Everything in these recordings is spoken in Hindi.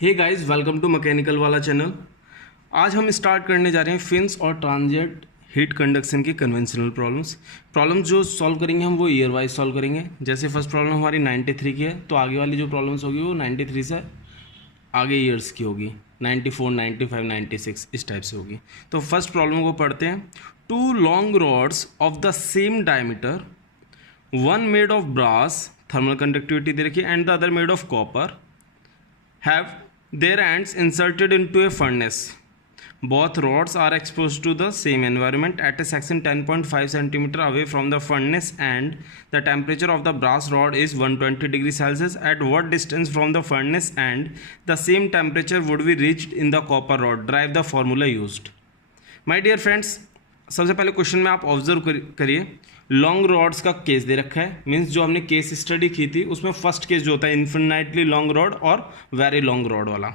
Hey guys, welcome to mechanical वाला चैनल। आज हम स्टार्ट करने जा रहे हैं फिन्स और ट्रांजिएंट हीट कंडक्शन की कन्वेंशनल प्रॉब्लम्स जो सॉल्व करेंगे हम वो ईयर वाइज सॉल्व करेंगे। जैसे फर्स्ट प्रॉब्लम हमारी 93 की है, तो आगे वाली जो प्रॉब्लम्स होगी वो 93 से आगे ईयर्स की होगी, 94, 95, 96 इस टाइप से होगी। तो फर्स्ट प्रॉब्लम को पढ़ते हैं। Two long rods of the same diameter, one made of brass, thermal conductivity दे रखी है, and the other made of copper, have their ends inserted into a furnace. Both rods are exposed to the same environment at a section 10.5 centimeter away from the furnace, and the temperature of the brass rod is 120 degrees Celsius. At what distance from the furnace and the same temperature would be reached in the copper rod? Derive the formula used. My dear friends, सबसे पहले क्वेश्चन में आप ऑब्जर्व करिए, लॉन्ग रॉड्स का केस दे रखा है। मीन्स जो हमने केस स्टडी की थी उसमें फर्स्ट केस जो होता है इन्फिनाइटली लॉन्ग रॉड और वेरी लॉन्ग रॉड वाला,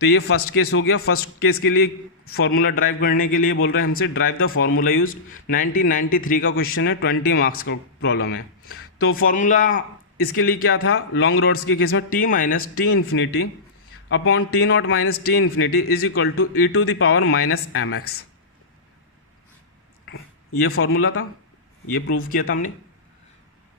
तो ये फर्स्ट केस हो गया। फर्स्ट केस के लिए फॉर्मूला ड्राइव करने के लिए बोल रहे हैं हमसे, ड्राइव द फॉर्मूला यूज। 1993 का क्वेश्चन है, 20 मार्क्स का प्रॉब्लम है। तो फॉर्मूला इसके लिए क्या था, लॉन्ग रॉड्स के केस में T minus T infinity upon T not minus T infinity is equal to E to the power minus m x. ये फॉर्मूला था, ये प्रूव किया था हमने।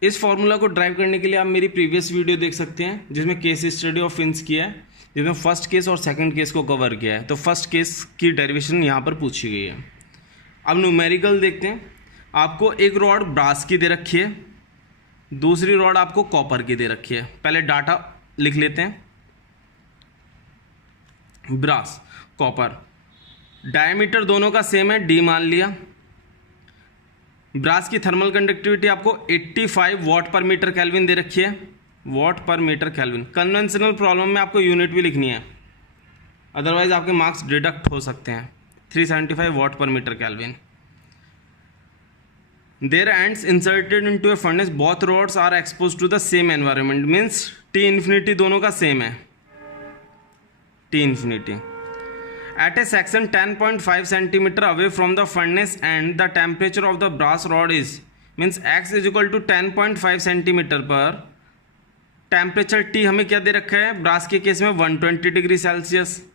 इस फॉर्मूला को ड्राइव करने के लिए आप मेरी प्रीवियस वीडियो देख सकते हैं जिसमें केस स्टडी ऑफ फिन्स किया है, जिसमें फर्स्ट केस और सेकंड केस को कवर किया है। तो फर्स्ट केस की डेरिवेशन यहाँ पर पूछी गई है। अब न्यूमेरिकल देखते हैं। आपको एक रॉड ब्रास की दे रखी है, दूसरी रॉड आपको कॉपर की दे रखी है। पहले डाटा लिख लेते हैं। ब्रास, कॉपर, डायमीटर दोनों का सेम है, डी मान लिया। ब्रास की थर्मल कंडक्टिविटी आपको 85 वॉट पर मीटर केल्विन दे रखी है, वॉट पर मीटर केल्विन। कन्वेंशनल प्रॉब्लम में आपको यूनिट भी लिखनी है, अदरवाइज आपके मार्क्स डिडक्ट हो सकते हैं। 375 वॉट पर metre kelvin. Their ends inserted into a furnace, both rods are expose to the same environment. Means T infinity दोनों का सेम है, T infinity at a section 10.5 centimeter away from the furnace, and the temperature of the brass rod is, means x is equal to 10.5 centimeter पर टेम्परेचर T हमें क्या दे रखा है, ब्रास के केस में 120 डिग्री सेल्सियस।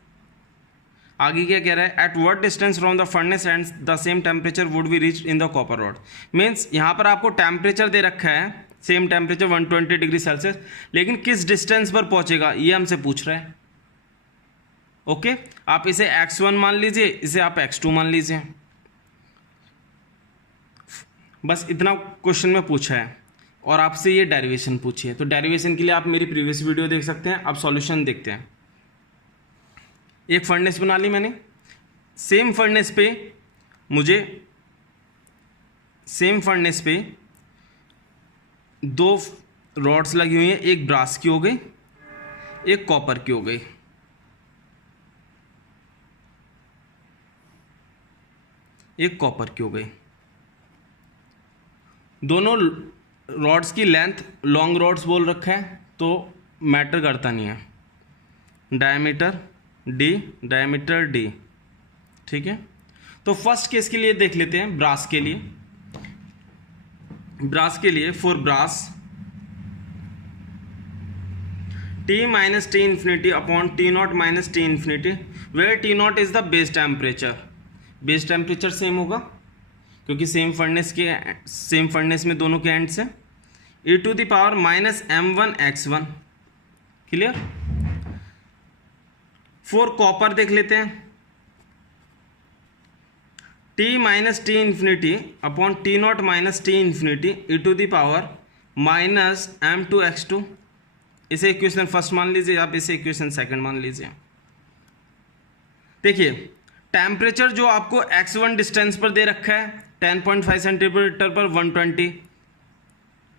आगे क्या कह रहा है, at what distance from the furnace and the same temperature would be reached in the copper rod. Means यहाँ पर आपको टेम्परेचर दे रखा है, सेम टेम्परेचर 120 डिग्री सेल्सियस, लेकिन किस डिस्टेंस पर पहुंचेगा ये हमसे पूछ रहा है। ओके आप इसे x1 मान लीजिए, इसे आप x2 मान लीजिए। बस इतना क्वेश्चन में पूछा है और आपसे ये डेरिवेशन पूछी है। तो डेरिवेशन के लिए आप मेरी प्रीवियस वीडियो देख सकते हैं। अब सॉल्यूशन देखते हैं। एक फर्नेस बना ली मैंने, सेम फर्नेस पे दो रॉड्स लगी हुई हैं, एक ब्रास की हो गई, एक कॉपर की हो गई। एक कॉपर की हो गई। दोनों रॉड्स की लेंथ लॉन्ग रॉड्स बोल रखा है, तो मैटर करता नहीं है। डायमीटर डी, ठीक है। तो फर्स्ट केस के लिए देख लेते हैं, ब्रास के लिए। For brass T minus T infinity upon T not minus T infinity, where T naught is the base temperature. Base temperature same होगा क्योंकि सेम फर्नेस में दोनों के एंड से। E to the power minus m1 x1, clear. For copper देख लेते हैं, T minus T infinity upon T not minus T infinity e to the power minus m2 x2। इसे इक्वेशन फर्स्ट मान लीजिए, आप इसे इक्वेशन सेकंड मान लीजिए। देखिए टेम्परेचर जो आपको x1 डिस्टेंस पर दे रखा है 10.5 सेंटीमीटर पर 120,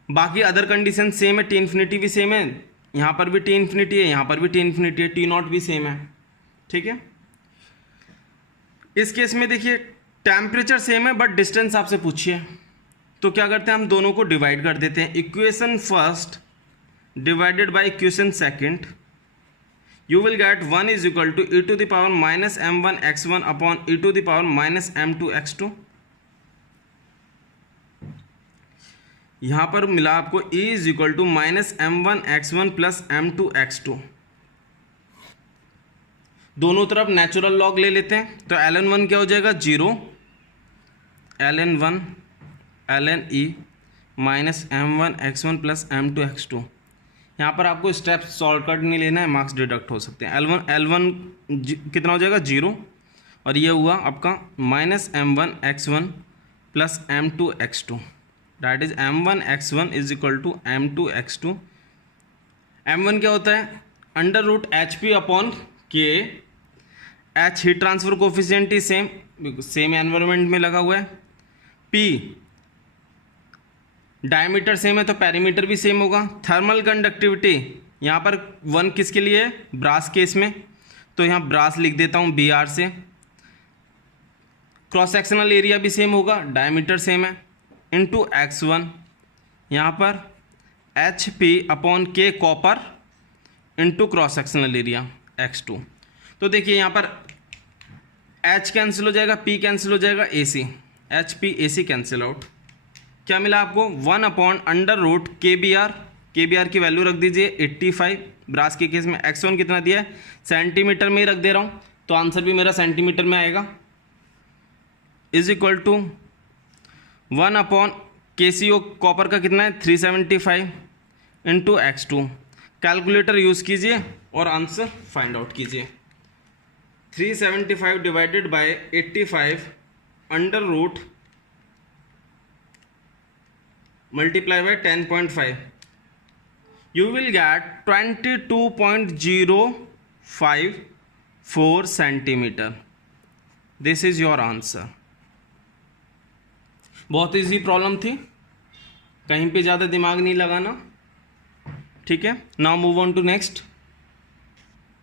बाकी अदर कंडीशन सेम है, टी इन्फिनिटी भी सेम है, यहाँ पर भी टी इन्फिनिटी है, यहाँ पर भी टी इन्फिनिटी है, टी नॉट भी सेम है, ठीक है। इस केस में देखिए टेम्परेचर सेम है बट डिस्टेंस आपसे पूछिए, तो क्या करते हैं हम दोनों को डिवाइड कर देते हैं। Equation first divided by equation second, you will get 1 is equal to e to the power minus m1 x1 upon e to the power minus m2 x2। यहाँ पर मिला आपको e is equal to minus m1 x1 plus m2 x2। दोनों तरफ नेचुरल लॉग ले लेते हैं, तो ln1 क्या हो जाएगा 0 ln1 ln e minus m1 x1 plus m2 x2। यहाँ पर आपको स्टेप शॉर्टकट नहीं लेना है, मार्क्स डिडक्ट हो सकते हैं। L1 कितना हो जाएगा 0, और ये हुआ आपका minus m1 x1 plus m2 x2, that is m1 x1 is equal to m2 x2। m1 क्या होता है under root HP upon K, h heat transfer coefficient ही सेम एनवायरनमेंट में लगा हुआ है, p डायमीटर सेम है तो पेरीमीटर भी सेम होगा। थर्मल कंडक्टिविटी यहाँ पर 1 किसके लिए है, ब्रास केस में, तो यहाँ ब्रास लिख देता हूँ Br से। क्रॉस सेक्शनल एरिया भी सेम होगा, डायमीटर सेम है, इनटू x1 यहाँ पर HP अपॉन के copper into cross sectional area x2। तो देखिए यहाँ पर H कैंसिल हो जाएगा, P कैंसिल हो जाएगा, AC HP AC cancel out. क्या मिला आपको 1 अपॉन अंडर रूट KBR की वैल्यू रख दीजिए 85, ब्रास के केस में x1 कितना दिया है सेंटीमीटर में ही रख दे रहा हूँ, तो आंसर भी मेरा सेंटीमीटर में आएगा, is equal to 1 upon KCO copper का कितना है 375 इंटू x2। कैलकुलेटर यूज़ कीजिए और आंसर फाइंड आउट कीजिए। 375 divided by 85 under root multiply by 10.5, you will get 22.054 centimeter. This is your answer. बहुत इजी प्रॉब्लम थी, कहीं पे ज़्यादा दिमाग नहीं लगाना, ठीक है। Now move on to next.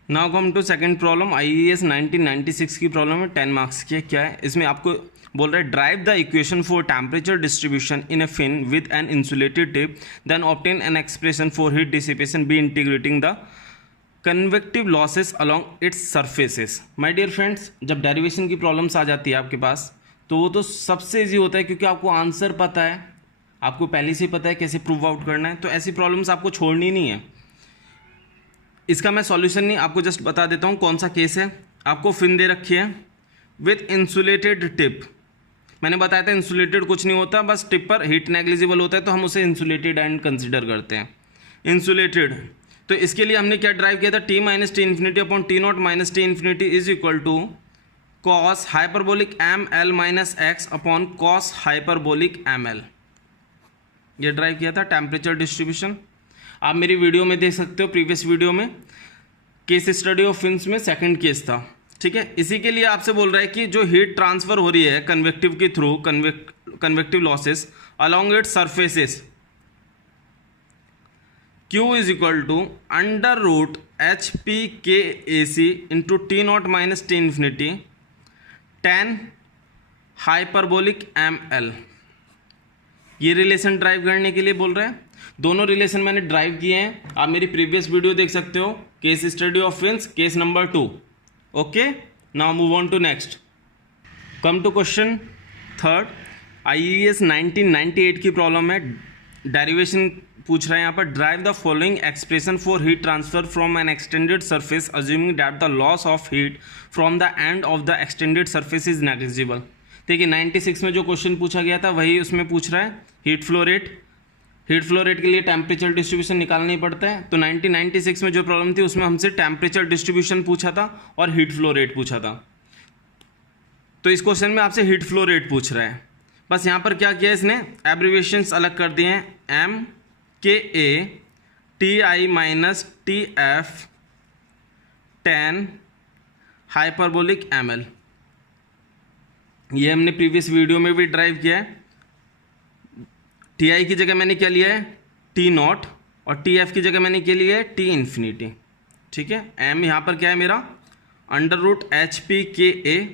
Now come to second problem, IAS 1996 की प्रॉब्लम है, 10 मार्क्स की है। क्या है इसमें, आपको बोल रहा है derive the equation for temperature distribution in a fin with an insulated tip, then obtain an expression for heat dissipation by integrating the convective losses along its surfaces. My dear friends, जब डेरिवेशन की प्रॉब्लम्स आ जाती है आपके पास, तो वो तो सबसे ईजी होता है, क्योंकि आपको आंसर पता है, आपको पहले से पता है कैसे प्रूव आउट करना है, तो ऐसी प्रॉब्लम्स आपको छोड़नी नहीं है। इसका मैं सॉल्यूशन नहीं, आपको जस्ट बता देता हूँ कौन सा केस है। आपको फिन दे रखी है विथ इंसुलेटेड टिप, मैंने बताया था इंसुलेटेड कुछ नहीं होता, बस टिप पर हीट नेग्लिजिबल होता है, तो हम उसे इंसुलेटेड एंड कंसिडर करते हैं। इंसुलेटेड, तो इसके लिए हमने क्या ड्राइव किया था, T minus T infinity upon T0 minus T infinity is equal to cos hyperbolic ML minus x upon cos hyperbolic ML, ये ड्राइव किया था टेम्परेचर डिस्ट्रीब्यूशन। आप मेरी वीडियो में देख सकते हो, प्रीवियस वीडियो में केस स्टडी ऑफ फिन्स में सेकंड केस था, ठीक है। इसी के लिए आपसे बोल रहा है कि जो हीट ट्रांसफर हो रही है कन्वेक्टिव के थ्रू, convective losses along it surfaces, Q is equal to under root HP K AC into T0 minus T infinity 10 hyperbolic ML। ये रिलेशन ड्राइव करने के लिए बोल रहा है। दोनों रिलेशन मैंने ड्राइव किए हैं, आप मेरी प्रीवियस वीडियो देख सकते हो, case study of fins case number 2। Okay, now move on to next. Come to question third, IAS 1998 की प्रॉब्लम है, डेरिवेशन पूछ रहा है यहाँ पर। Drive the following expression for heat transfer from N extended surface assuming that the loss of heat from the end of the extended surface is negligible. देखिए 96 में जो क्वेश्चन पूछा गया था वही उसमें पूछ रहा है। Heat flow rate, heat flow rate के लिए टेम्परेचर डिस्ट्रीब्यूशन निकालना ही पड़ता है, तो 1996 में जो प्रॉब्लम थी उसमें हमसे टेम्परेचर डिस्ट्रीब्यूशन पूछा था और हीट फ्लो रेट पूछा था। तो इस क्वेश्चन में आपसे हीट फ्लो रेट पूछ रहा है। बस यहाँ पर क्या किया इसने, एब्रिविएशंस अलग कर दिए हैं, MKA TI minus TF 10 hyperbolic ML। ये हमने प्रीवियस वीडियो में भी ड्राइव किया है। TI की जगह मैंने क्या लिया है T0 और TF की जगह मैंने क्या लिया है T इन्फिनिटी, ठीक है। M यहाँ पर क्या है मेरा अंडर रूट HPKA,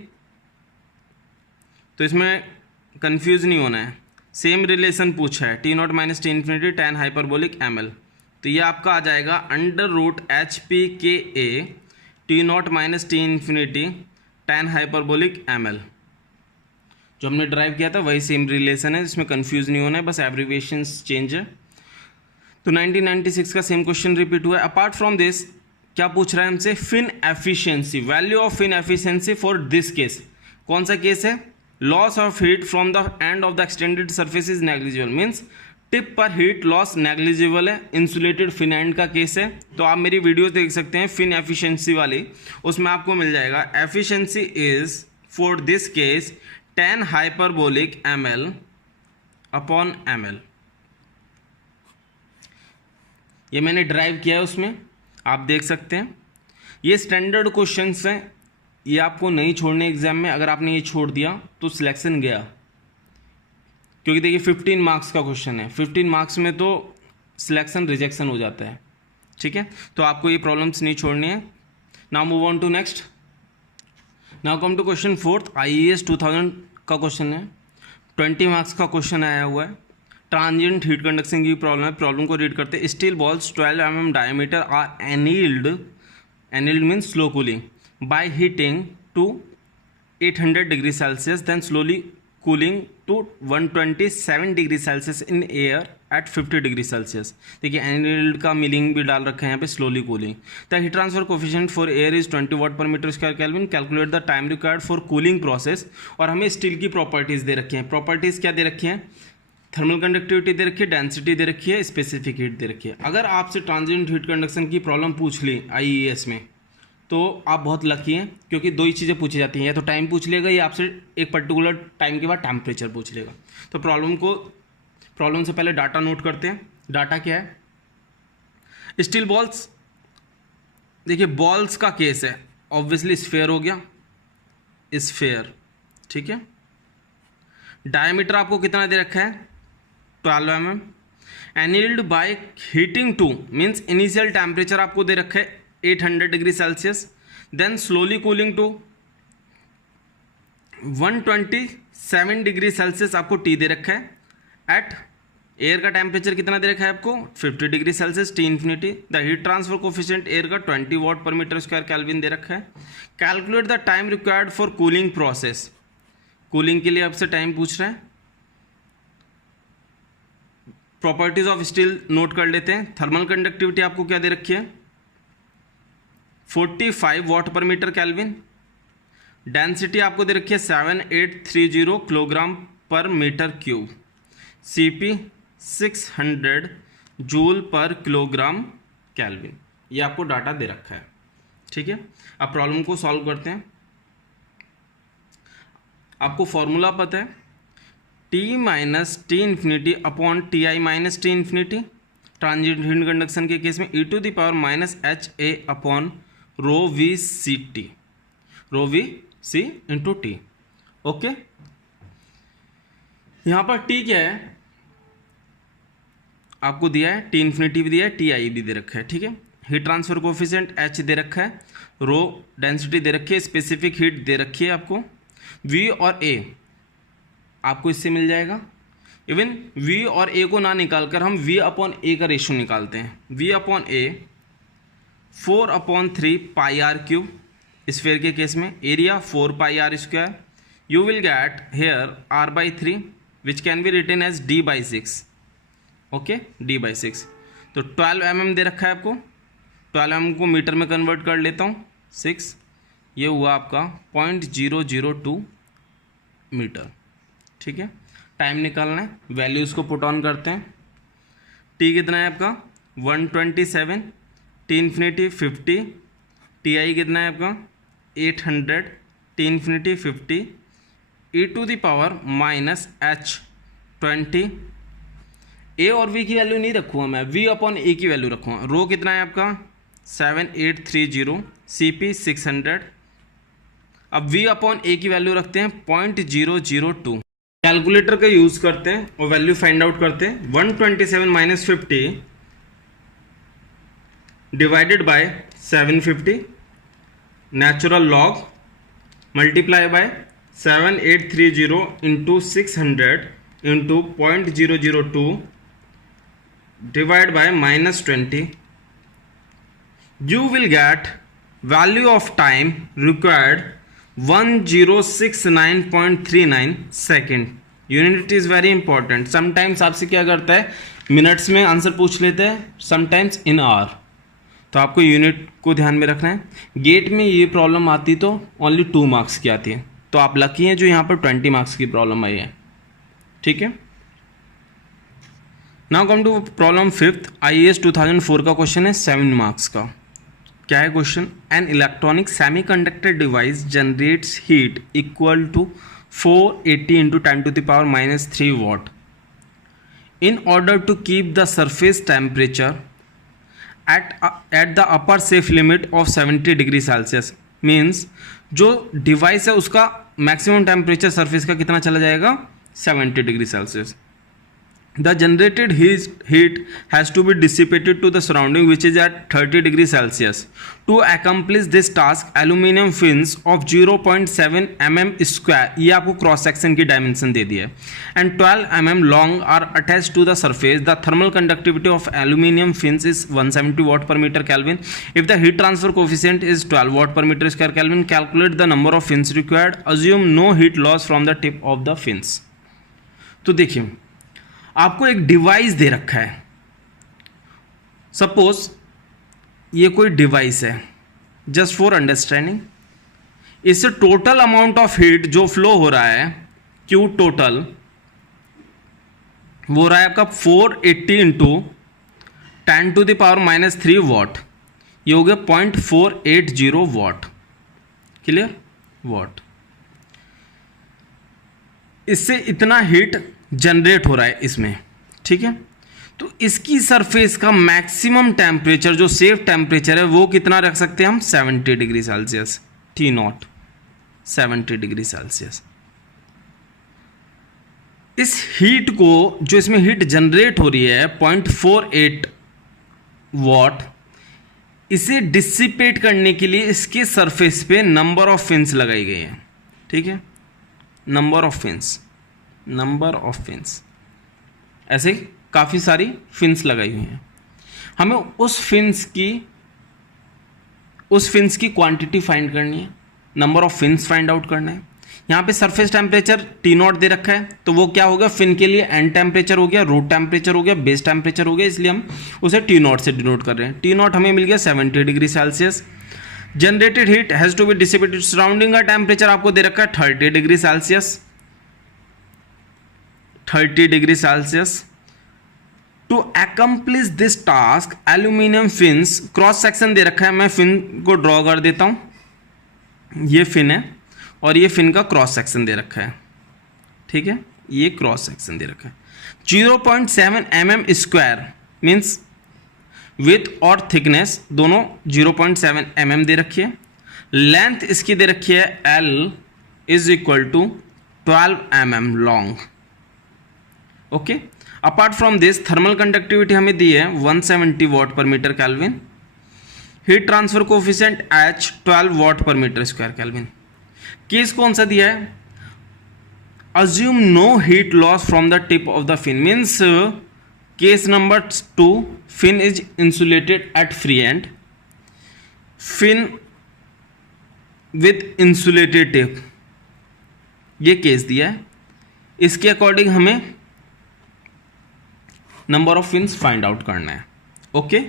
तो इसमें कंफ्यूज नहीं होना है, सेम रिलेशन पूछा है T0 minus T infinity 10 hyperbolic ML, तो ये आपका आ जाएगा under root HPKA T0 minus T infinity 10 hyperbolic ML। जो हमने ड्राइव किया था वही सेम रिलेशन है, इसमें कंफ्यूज नहीं होना है, बस एब्रिविएशंस चेंज है। तो 1996 का सेम क्वेश्चन रिपीट हुआ है। अपार्ट फ्रॉम दिस, क्या पूछ रहा है हमसे, fin efficiency, value of fin efficiency for this case. कौन सा केस है, loss of heat from the end of the extended surface is negligible, means tip पर हीट लॉस नेग्लिजिबल है, इंसुलेटेड फिन एंड का केस है। तो आप मेरी वीडियो देख सकते हैं फिन एफिशिएंसी वाली, उसमें आपको मिल जाएगा efficiency is for this case 10 hyperbolic ml upon ml। ये मैंने ड्राइव किया है, उसमें आप देख सकते हैं। ये स्टैंडर्ड क्वेश्चंस हैं, ये आपको नहीं छोड़ने एग्जाम में। अगर आपने ये छोड़ दिया तो सिलेक्शन गया, क्योंकि देखिए 15 मार्क्स का क्वेश्चन है, 15 मार्क्स में तो सिलेक्शन रिजेक्शन हो जाता है, ठीक है। तो आपको ये प्रॉब्लम्स नहीं छोड़नी है। Now move on to next. Now come to question 4th, IAS 2000 का क्वेश्चन है, 20 मार्क्स का क्वेश्चन आया हुआ है। ट्रांजिएंट हीट कंडक्शन की प्रॉब्लम है। प्रॉब्लम को रीड करते हैं। Steel balls 12 mm diameter are annealed means slow cooling by heating to 800 degree Celsius then slowly cooling to 127 degree Celsius in air at 50 degree Celsius. देखिए एनील्ड का मीनिंग भी डाल रखा है यहाँ पे, slowly cooling. The heat transfer coefficient for air is 20 watt पर metre square kelvin. Calculate the time required for cooling process. और हमें स्टील की प्रॉपर्टीज दे रखी हैं। प्रॉपर्टीज क्या दे रखी हैं, थर्मल कंडक्टिविटी दे रखी है, डेंसिटी दे रखी है, स्पेसिफिक हीट दे रखी है। अगर आपसे ट्रांजिएंट हीट कंडक्शन की प्रॉब्लम पूछ ली IAS में तो आप बहुत लकी हैं, क्योंकि दो ही चीज़ें पूछी जाती हैं, या तो टाइम पूछ लेगा या आपसे एक पर्टिकुलर टाइम के बाद टेम्परेचर पूछ लेगा। तो प्रॉब्लम से पहले डाटा नोट करते हैं। डाटा क्या है, स्टील बॉल्स, देखिए बॉल्स का केस है, ऑब्वियसली स्फेयर हो गया, स्फेयर, ठीक है। डायमीटर आपको कितना दे रखा है, 12 mm। Annealed by heating to means initial temperature आपको दे रखा है 800 degree Celsius, then slowly cooling to 127 degree Celsius आपको T दे रखा है। एट एयर का टेम्परेचर कितना दे रखा है आपको, 50 degree Celsius, T infinity. The heat transfer coefficient air का 20 वाट पर मीटर स्क्वायर केल्विन दे रखा है। Calculate the time required for cooling process. Cooling के लिए आपसे टाइम पूछ रहा है। प्रॉपर्टीज ऑफ स्टील नोट कर लेते हैं। थर्मल कंडक्टिविटी आपको क्या दे रखी है, 45 वाट पर मीटर केल्विन। डेंसिटी आपको दे रखी है 7830 kilogram per metre cube. CP 600 joule per kilogram kelvin. ये आपको डाटा दे रखा है, ठीक है। अब प्रॉब्लम को सॉल्व करते हैं। आपको फॉर्मूला पता है, T minus T infinity upon TI minus T infinity. Transient heat conduction के केस में e⁻ minus HA upon rho V C into T. Okay, यहाँ पर T क्या है आपको दिया है, T इन्फिनिटी भी दिया है, TI भी दे रखा है, ठीक है। हीट ट्रांसफर कोफिशिएंट H दे रखा है, रो डेंसिटी दे रखी है, स्पेसिफिक हीट दे रखी है आपको। V और A आपको इससे मिल जाएगा। इवन V और A को ना निकालकर हम V अपॉन A का रेशियो निकालते हैं। V upon A 4/3 pi are cube. Sphere के केस में area 4 pi are square. You will get here r/3 which can be written as d/6। Okay, d/6। तो 12 mm दे रखा है आपको, 12 mm को मीटर में कन्वर्ट कर लेता हूँ, 6, ये हुआ आपका 0.002 मीटर, ठीक है। टाइम निकालना है, वैल्यूज़ को पुट ऑन करते हैं। T कितना है आपका 127, T इन्फिनिटी 50, TI कितना है आपका 800, T इन्फिनिटी 50, e⁻⁻h 20। A और V की वैल्यू नहीं रखूँगा मैं, V अपॉन A की वैल्यू रखूँगा। रो कितना है आपका 7830, CP 600। अब V अपॉन A की वैल्यू रखते हैं 0.002। कैलकुलेटर का यूज करते हैं और वैल्यू फाइंड आउट करते हैं। 127 minus 50 divided by 750 natural log multiply by 7830 into 600 into 0.002 divide by -20। You will get value of time required 1069.39 second. Unit is very important. Sometimes आपसे क्या करता है, मिनट्स में आंसर पूछ लेते हैं, समटाइम्स इन आवर। तो आपको यूनिट को ध्यान में रखना है। गेट में ये प्रॉब्लम आती तो ओनली 2 मार्क्स की आती है, तो आप लकी हैं जो यहाँ पर 20 मार्क्स की प्रॉब्लम आई है। ठीक है, now come to problem 5th। IAS 2004 का क्वेश्चन है 7 मार्क्स का। क्या है question? An electronic semiconductor device generates heat equal to 480 into 10⁻³ watt in order to keep the surface temperature at the upper safe limit of 70 degree Celsius. Means जो डिवाइस है उसका मैक्सिमम टेम्परेचर सरफेस का कितना चला जाएगा? 70 degree Celsius. The generated heat has to be dissipated to the surrounding which is at 30 degree Celsius. To accomplish this task, aluminum fins of 0.7 mm square, ये आपको क्रॉस सेक्शन की डायमेंशन दे दी है, and 12 mm long are attached to the surface. The thermal conductivity of aluminum fins is 170 watt per meter Kelvin. If the heat transfer coefficient is 12 watt per meter square Kelvin, calculate the number of fins required. Assume no heat loss from the tip of the fins. तो देखिए आपको एक डिवाइस दे रखा है, सपोज ये कोई डिवाइस है, जस्ट फॉर अंडरस्टैंडिंग। इससे टोटल अमाउंट ऑफ हीट जो फ्लो हो रहा है, क्यू टोटल वो रहा है आपका 480 इंटू 10⁻³ वॉट, ये हो गया 0.480 वॉट। क्लियर? वॉट। इससे इतना हीट जनरेट हो रहा है इसमें। ठीक है, तो इसकी सरफेस का मैक्सिमम टेम्परेचर जो सेफ टेम्परेचर है वो कितना रख सकते हैं हम? 70 degree Celsius. T0 70 degree Celsius. इस हीट को जो इसमें हीट जनरेट हो रही है 0.48 वॉट, इसे डिसिपेट करने के लिए इसके सरफेस पे नंबर ऑफ फिन्स लगाई गई है। ठीक है, नंबर ऑफ फिन्स ऐसे काफ़ी सारी फिन्स लगाई हुई हैं। हमें उस फिन्स की क्वांटिटी फाइंड करनी है, number of fins find out करना है। यहाँ पे सरफेस टेम्परेचर T0 दे रखा है, तो वो क्या होगा? फिन के लिए एंड टेम्परेचर हो गया, रूट टेम्परेचर हो गया, बेस टेम्परेचर हो गया, इसलिए हम उसे T0 से डिनोट कर रहे हैं। T0 हमें मिल गया 70 degree Celsius. Generated heat has to be dissipated, surrounding का टेम्परेचर आपको दे रखा है 30 degree Celsius. 30 degree Celsius. To accomplish this task aluminium fins, cross section दे रखा है, मैं फिन को ड्रॉ कर देता हूं। ये फिन है और ये फिन का क्रॉस सेक्शन दे रखा है। ठीक है, ये क्रॉस सेक्शन दे रखा है 0.7 mm स्क्वायर, मीन्स विथ और थिकनेस दोनों 0.7 mm दे रखी है। लेंथ इसकी दे रखी है L is equal to 12 mm long. Okay, apart from this thermal conductivity हमें दी है 170 वाट पर metre kelvin. Heat transfer coefficient H 12 watt पर मीटर स्क्वायर केल्विन। केस कौन सा दिया है? Assume no heat loss from the tip of the fin, means case number 2, fin is insulated at free end, fin with insulated tip, ये केस दिया है। इसके अकॉर्डिंग हमें number of fins find out करना है। ओके,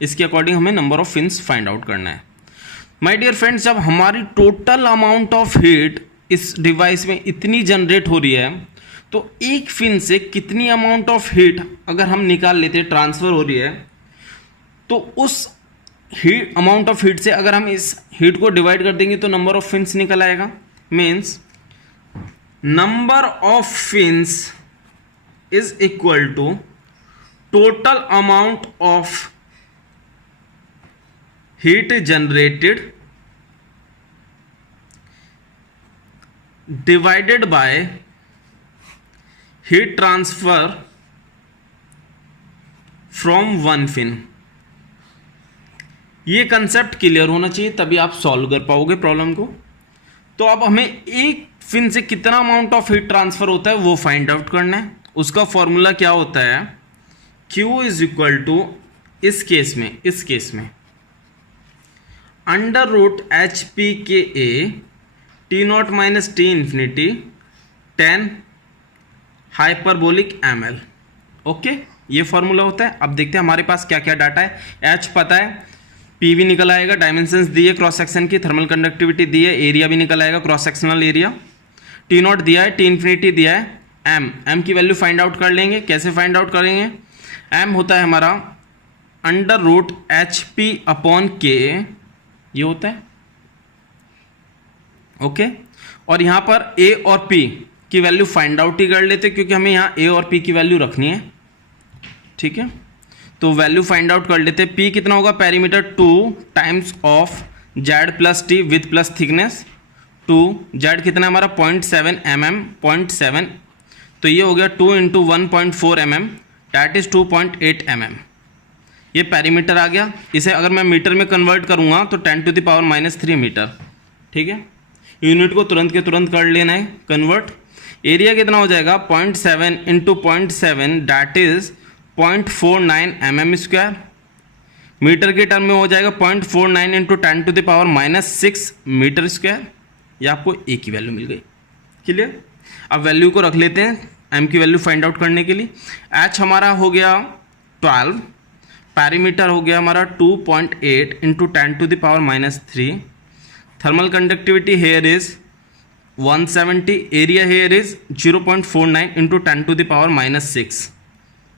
इसके अकॉर्डिंग हमें number of fins find out करना है। माय डियर फ्रेंड्स, जब हमारी टोटल अमाउंट ऑफ हीट इस डिवाइस में इतनी जनरेट हो रही है, तो एक फिन से कितनी अमाउंट ऑफ हीट अगर हम निकाल लेते हैं ट्रांसफर हो रही है, तो उस हीट अमाउंट ऑफ हीट से अगर हम इस हीट को डिवाइड कर देंगे तो नंबर ऑफ फिन्स निकल आएगा। Means number of fins is equal to total amount of heat generated divided by heat transfer from one fin. ये कंसेप्ट क्लियर होना चाहिए, तभी आप सॉल्व कर पाओगे प्रॉब्लम को। तो अब हमें एक फिन से कितना अमाउंट ऑफ हीट ट्रांसफर होता है वो फाइंड आउट करना है। उसका फॉर्मूला क्या होता है? Q इज इक्वल टू, इस केस में under root HPKA T0 minus T infinity 10 hyperbolic ml। Okay, ये फॉर्मूला होता है। अब देखते हैं हमारे पास क्या क्या डाटा है। H पता है, पी भी निकल आएगा, डायमेंशंस दिए क्रॉस सेक्शन की, थर्मल कंडक्टिविटी दी है, एरिया भी निकल आएगा cross sectional area, T not दिया है, टी इन्फिनिटी दिया है, एम की वैल्यू फाइंड आउट कर लेंगे। कैसे फाइंड आउट करेंगे? एम होता है हमारा under root H P upon K, ये होता है ओके। और यहाँ पर ए और पी की वैल्यू फाइंड आउट ही कर लेते क्योंकि हमें यहाँ ए और पी की वैल्यू रखनी है, ठीक है। तो वैल्यू फाइंड आउट कर लेते। पी कितना होगा? Perimeter 2 times of Z plus T with plus thickness 2, Z कितना हमारा 0.7 mm, 0.7, तो ये हो गया 2 into 1.4 mm, that is 2.8 mm। ये पेरीमीटर आ गया। इसे अगर मैं मीटर में कन्वर्ट करूँगा तो 10⁻³ मीटर, ठीक है। यूनिट को तुरंत के तुरंत कर लेना है कन्वर्ट। एरिया कितना हो जाएगा? 0.7 into 0.7 that is 0.49 mm²। Metre के टर्म में हो जाएगा 0.49 इंटू 10⁻⁻6 मीटर²। ये आपको ए की वैल्यू मिल गई। क्लियर? अब वैल्यू को रख लेते हैं एम की वैल्यू फाइंड आउट करने के लिए। एच हमारा हो गया 12, पेरीमीटर हो गया हमारा 2.8 into 10⁻⁻3, thermal conductivity here is 170, area here is 0.49 into 10⁻⁻6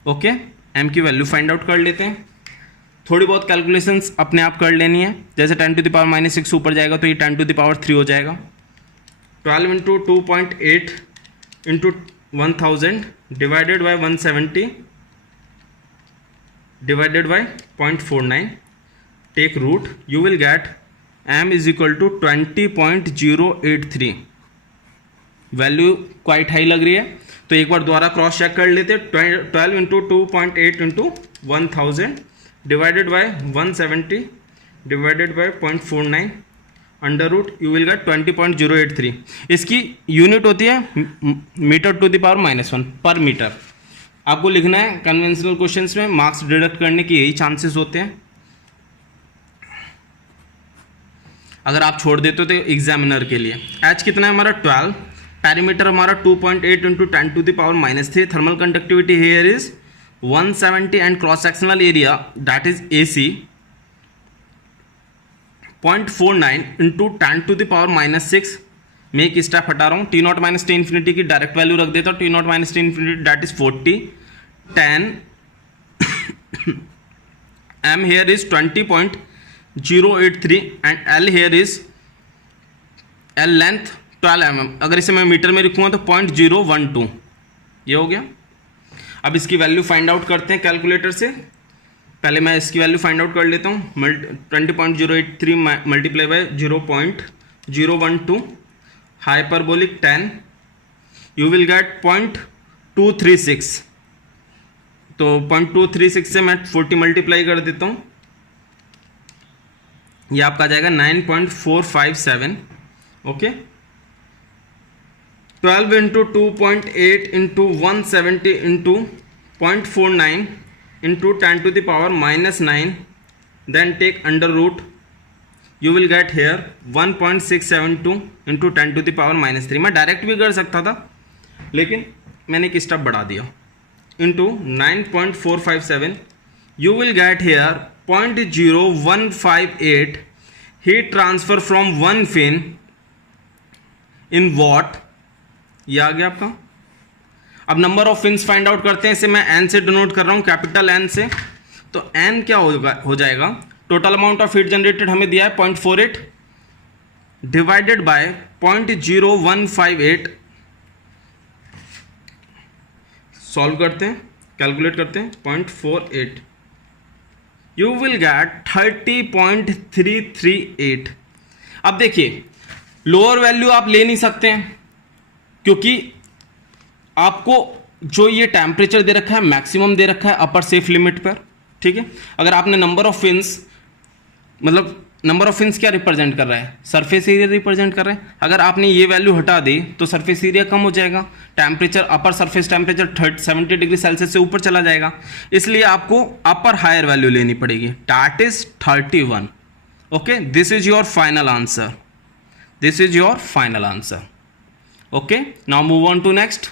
okay. M की वैल्यू फाइंड आउट कर लेते हैं। थोड़ी बहुत कैलकुलेशंस अपने आप कर लेनी है। जैसे 10⁻⁻6 ऊपर जाएगा तो ये 10⁻³ हो जाएगा। 12 into 2.8 into 1000 divided by 170 divided by 0.49, take root, you will get m is equal to 20.083। Value quite high लग रही है तो एक बार दोबारा क्रॉस चेक कर लेते हैं। 12 into 2.8 into 1000 divided by 170 divided by 0.49 under root, you will get 20.083। इसकी यूनिट होती है मीटर टू द पावर -1 पर मीटर। आपको लिखना है कन्वेंशनल क्वेश्चंस में, मार्क्स डिडक्ट करने के यही चांसेस होते हैं अगर आप छोड़ देते हो तो एग्जामिनर के लिए। एच कितना है हमारा 12, पेरीमीटर हमारा 2.8 into 10⁻⁻3, thermal conductivity here is 170 and cross sectional area that is AC 0.49 into 10⁻⁻6 में एक स्टेप हटा रहा हूँ। T not minus T infinity की डायरेक्ट वैल्यू रख देता हूँ। T not minus T infinity that is 40, 10 m here is 20.083 and L here is L length 12 mm। अगर इसे मैं मीटर में लिखूँगा तो 0.012, ये हो गया। अब इसकी वैल्यू फाइंड आउट करते हैं कैलकुलेटर से। पहले मैं इसकी वैल्यू फाइंड आउट कर लेता हूँ। 20.083 multiply by 0.012 hyperbolic 10, you will gate 0.236। तो 0.236 से मैं 40 मल्टीप्लाई कर देता हूँ, ये आपका आ जाएगा 9.457 okay. 12 into 2.8 into 170 into 0.49 into 10⁻⁻9, then take under root, you will get here 1.672 into 10⁻⁻3। मैं डायरेक्ट भी कर सकता था लेकिन मैंने एक स्टेप बढ़ा दिया, into 9.457, you will get here 0.0158 heat transfer from one fin in watt, ये आ गया आपका। अब number of fins find out करते हैं। इसे मैं एन से डिनोट कर रहा हूँ, कैपिटल एन से। तो एन क्या हो जाएगा? Total amount of heat generated हमें दिया है 0.48 डिवाइडेड बाय 0.0158, सॉल्व करते हैं, कैलकुलेट करते हैं 0.48, यू विल गेट 30.338। अब देखिए लोअर वैल्यू आप ले नहीं सकते हैं क्योंकि आपको जो ये टेम्परेचर दे रखा है मैक्सिमम दे रखा है अपर सेफ लिमिट पर, ठीक है। अगर आपने नंबर ऑफ फिन्स, मतलब नंबर ऑफ फिन्स क्या रिप्रेजेंट कर रहा है? सरफेस एरिया रिप्रेजेंट कर रहा है। अगर आपने ये वैल्यू हटा दी तो सरफेस एरिया कम हो जाएगा, temperature upper surface temperature 70 degree Celsius से ऊपर चला जाएगा, इसलिए आपको अपर हायर वैल्यू लेनी पड़ेगी, that is 31 okay. This is your final answer, this is your final answer okay. Now move on to next.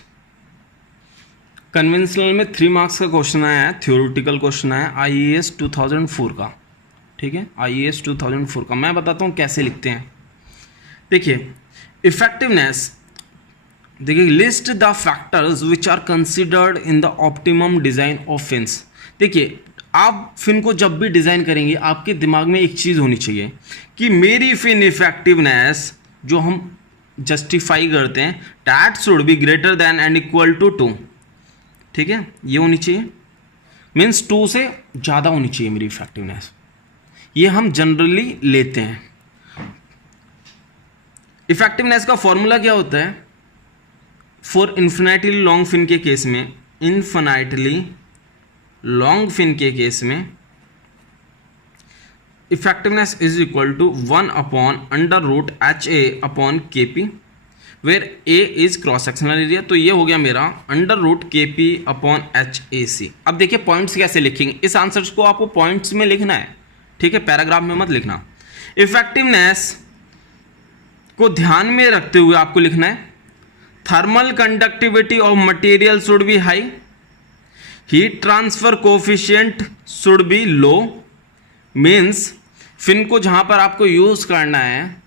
Conventional में 3 मार्क्स का क्वेश्चन आया है, थ्योरेटिकल क्वेश्चन आया IAS 2004 का ठीक है, IAS 2004 का। मैं बताता हूँ कैसे लिखते हैं। देखिए इफेक्टिवनेस, देखिए list the factors which are considered in the optimum design of fins. देखिए आप फिन को जब भी डिज़ाइन करेंगे आपके दिमाग में एक चीज़ होनी चाहिए कि मेरी फिन इफेक्टिवनेस जो हम जस्टिफाई करते हैं, that should be greater than and equal to 2। ठीक है, ये होनी चाहिए, मीन्स 2 से ज़्यादा होनी चाहिए मेरी इफेक्टिवनेस। ये हम जनरली लेते हैं। इफेक्टिवनेस का फॉर्मूला क्या होता है? फॉर इन्फिनाइटली लॉन्ग फिन के केस में, इन्फिनाइटली लॉन्ग फिन के केस में effectiveness is equal to 1 upon under root HA upon KP, where A is cross sectional area. तो ये हो गया मेरा under root KP upon HAC। अब देखिए पॉइंट्स कैसे लिखेंगे, इस आंसर्स को आपको पॉइंट्स में लिखना है, ठीक है, पैराग्राफ में मत लिखना। इफेक्टिवनेस को ध्यान में रखते हुए आपको लिखना है thermal conductivity of material should be high, heat transfer coefficient should be low. Means fin को जहां पर आपको यूज करना है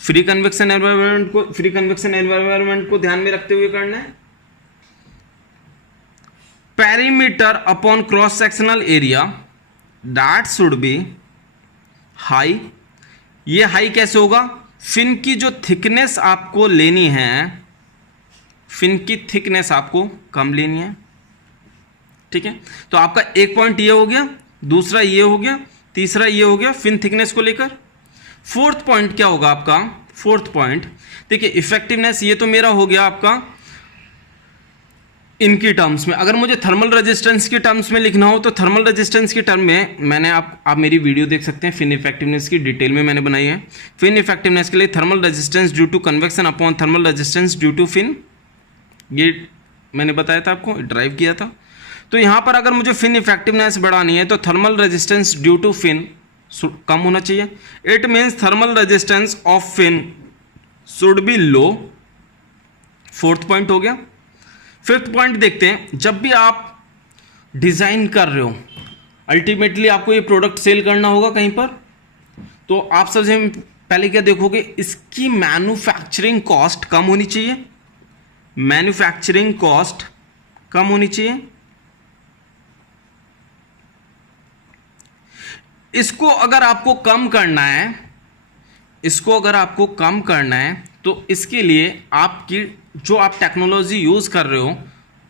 फ्री कन्वेक्शन एनवायरनमेंट को ध्यान में रखते हुए करना है। Perimeter upon cross sectional area that should be high. ये हाई कैसे होगा? फिन की जो थिकनेस आपको लेनी है, फिन की थिकनेस आपको कम लेनी है, ठीक है। तो आपका एक पॉइंट ये हो गया, दूसरा ये हो गया, तीसरा ये हो गया फिन थिकनेस को लेकर। फोर्थ पॉइंट क्या होगा आपका? फोर्थ पॉइंट देखिए इफेक्टिवनेस, ये तो मेरा हो गया आपका इनकी टर्म्स में। अगर मुझे थर्मल रेजिस्टेंस के टर्म्स में लिखना हो तो थर्मल रेजिस्टेंस के टर्म में मैंने आप मेरी वीडियो देख सकते हैं, फिन इफेक्टिवनेस की डिटेल में मैंने बनाई है। फिन इफेक्टिवनेस के लिए thermal resistance due to convection upon thermal resistance due to fin, ये मैंने बताया था आपको, ड्राइव किया था। तो यहाँ पर अगर मुझे फिन इफेक्टिवनेस बढ़ानी है तो thermal resistance due to fin कम होना चाहिए। It means thermal resistance of fin should be low. Fourth point हो गया। फिफ्थ पॉइंट देखते हैं, जब भी आप डिज़ाइन कर रहे हो, अल्टीमेटली आपको ये प्रोडक्ट सेल करना होगा कहीं पर, तो आप सबसे पहले क्या देखोगे? इसकी मैन्युफैक्चरिंग कॉस्ट कम होनी चाहिए, मैन्युफैक्चरिंग कॉस्ट कम होनी चाहिए। इसको अगर आपको कम करना है, इसको अगर आपको कम करना है तो इसके लिए आपकी जो आप टेक्नोलॉजी यूज़ कर रहे हो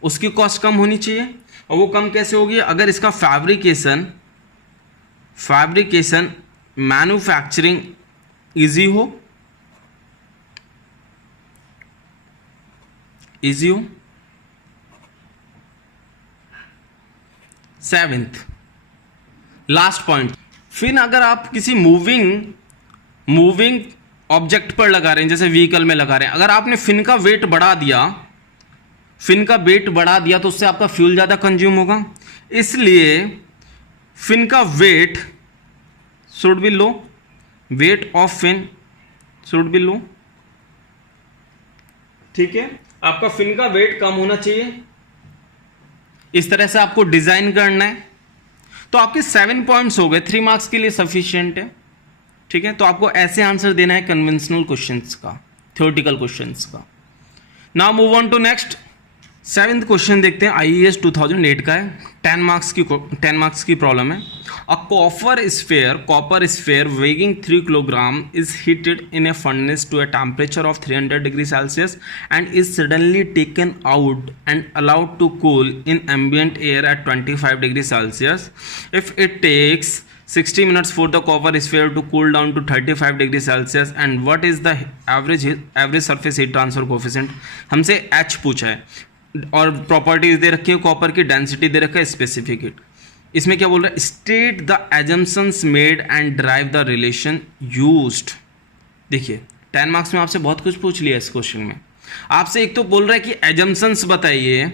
उसकी कॉस्ट कम होनी चाहिए। और वो कम कैसे होगी? अगर इसका फैब्रिकेशन मैन्युफैक्चरिंग इजी हो, सेवेंथ लास्ट पॉइंट, फिर अगर आप किसी मूविंग ऑब्जेक्ट पर लगा रहे हैं, जैसे व्हीकल में लगा रहे हैं, अगर आपने फिन का वेट बढ़ा दिया तो उससे आपका फ्यूल ज़्यादा कंज्यूम होगा, इसलिए फिन का weight should be low, weight of fin should be low, ठीक है। आपका फिन का वेट कम होना चाहिए। इस तरह से आपको डिजाइन करना है। तो आपके 7 पॉइंट्स हो गए, 3 मार्क्स के लिए सफिशिएंट है, ठीक है। तो आपको ऐसे आंसर देना है कन्वेंशनल क्वेश्चंस का, थ्योरेटिकल क्वेश्चंस का। Now move on to next. 7th question देखते हैं, IAS 2008 का है, 10 मार्क्स की प्रॉब्लम है। A copper sphere weighing 3 kilogram is heated in a furnace to a temperature of 300 degrees Celsius and is suddenly taken out and allowed to cool in ambient air at 25 degrees Celsius. If it takes 60 minutes for the copper sphere to cool down to 35 degrees Celsius, and what is the average surface heat transfer coefficient? हमसे H पूछा है और प्रॉपर्टीज दे रखी है, कॉपर की डेंसिटी दे रखा है, स्पेसिफिक हीट। इसमें क्या बोल रहा है? State the assumptions made and drive the relation used. देखिए 10 मार्क्स में आपसे बहुत कुछ पूछ लिया इस क्वेश्चन में। आपसे एक तो बोल रहा है कि एजम्पशंस बताइए,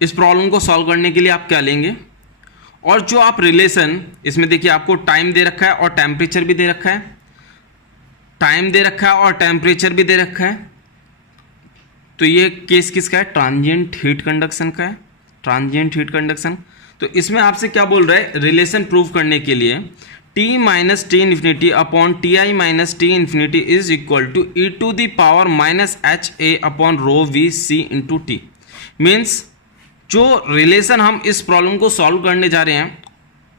इस प्रॉब्लम को सॉल्व करने के लिए आप क्या लेंगे, और जो आप रिलेशन, इसमें देखिए आपको टाइम दे रखा है और टेम्परेचर भी दे रखा है, टाइम दे रखा है और टेम्परेचर भी दे रखा है। तो ये केस किसका है? ट्रांजिएंट हीट कंडक्शन का है, ट्रांजिएंट हीट कंडक्शन। तो इसमें आपसे क्या बोल रहा है, रिलेशन प्रूव करने के लिए t minus T infinity upon T I minus T infinity is equal to E to the power minus H A upon rho V C into T. Means जो रिलेशन हम इस प्रॉब्लम को सॉल्व करने जा रहे हैं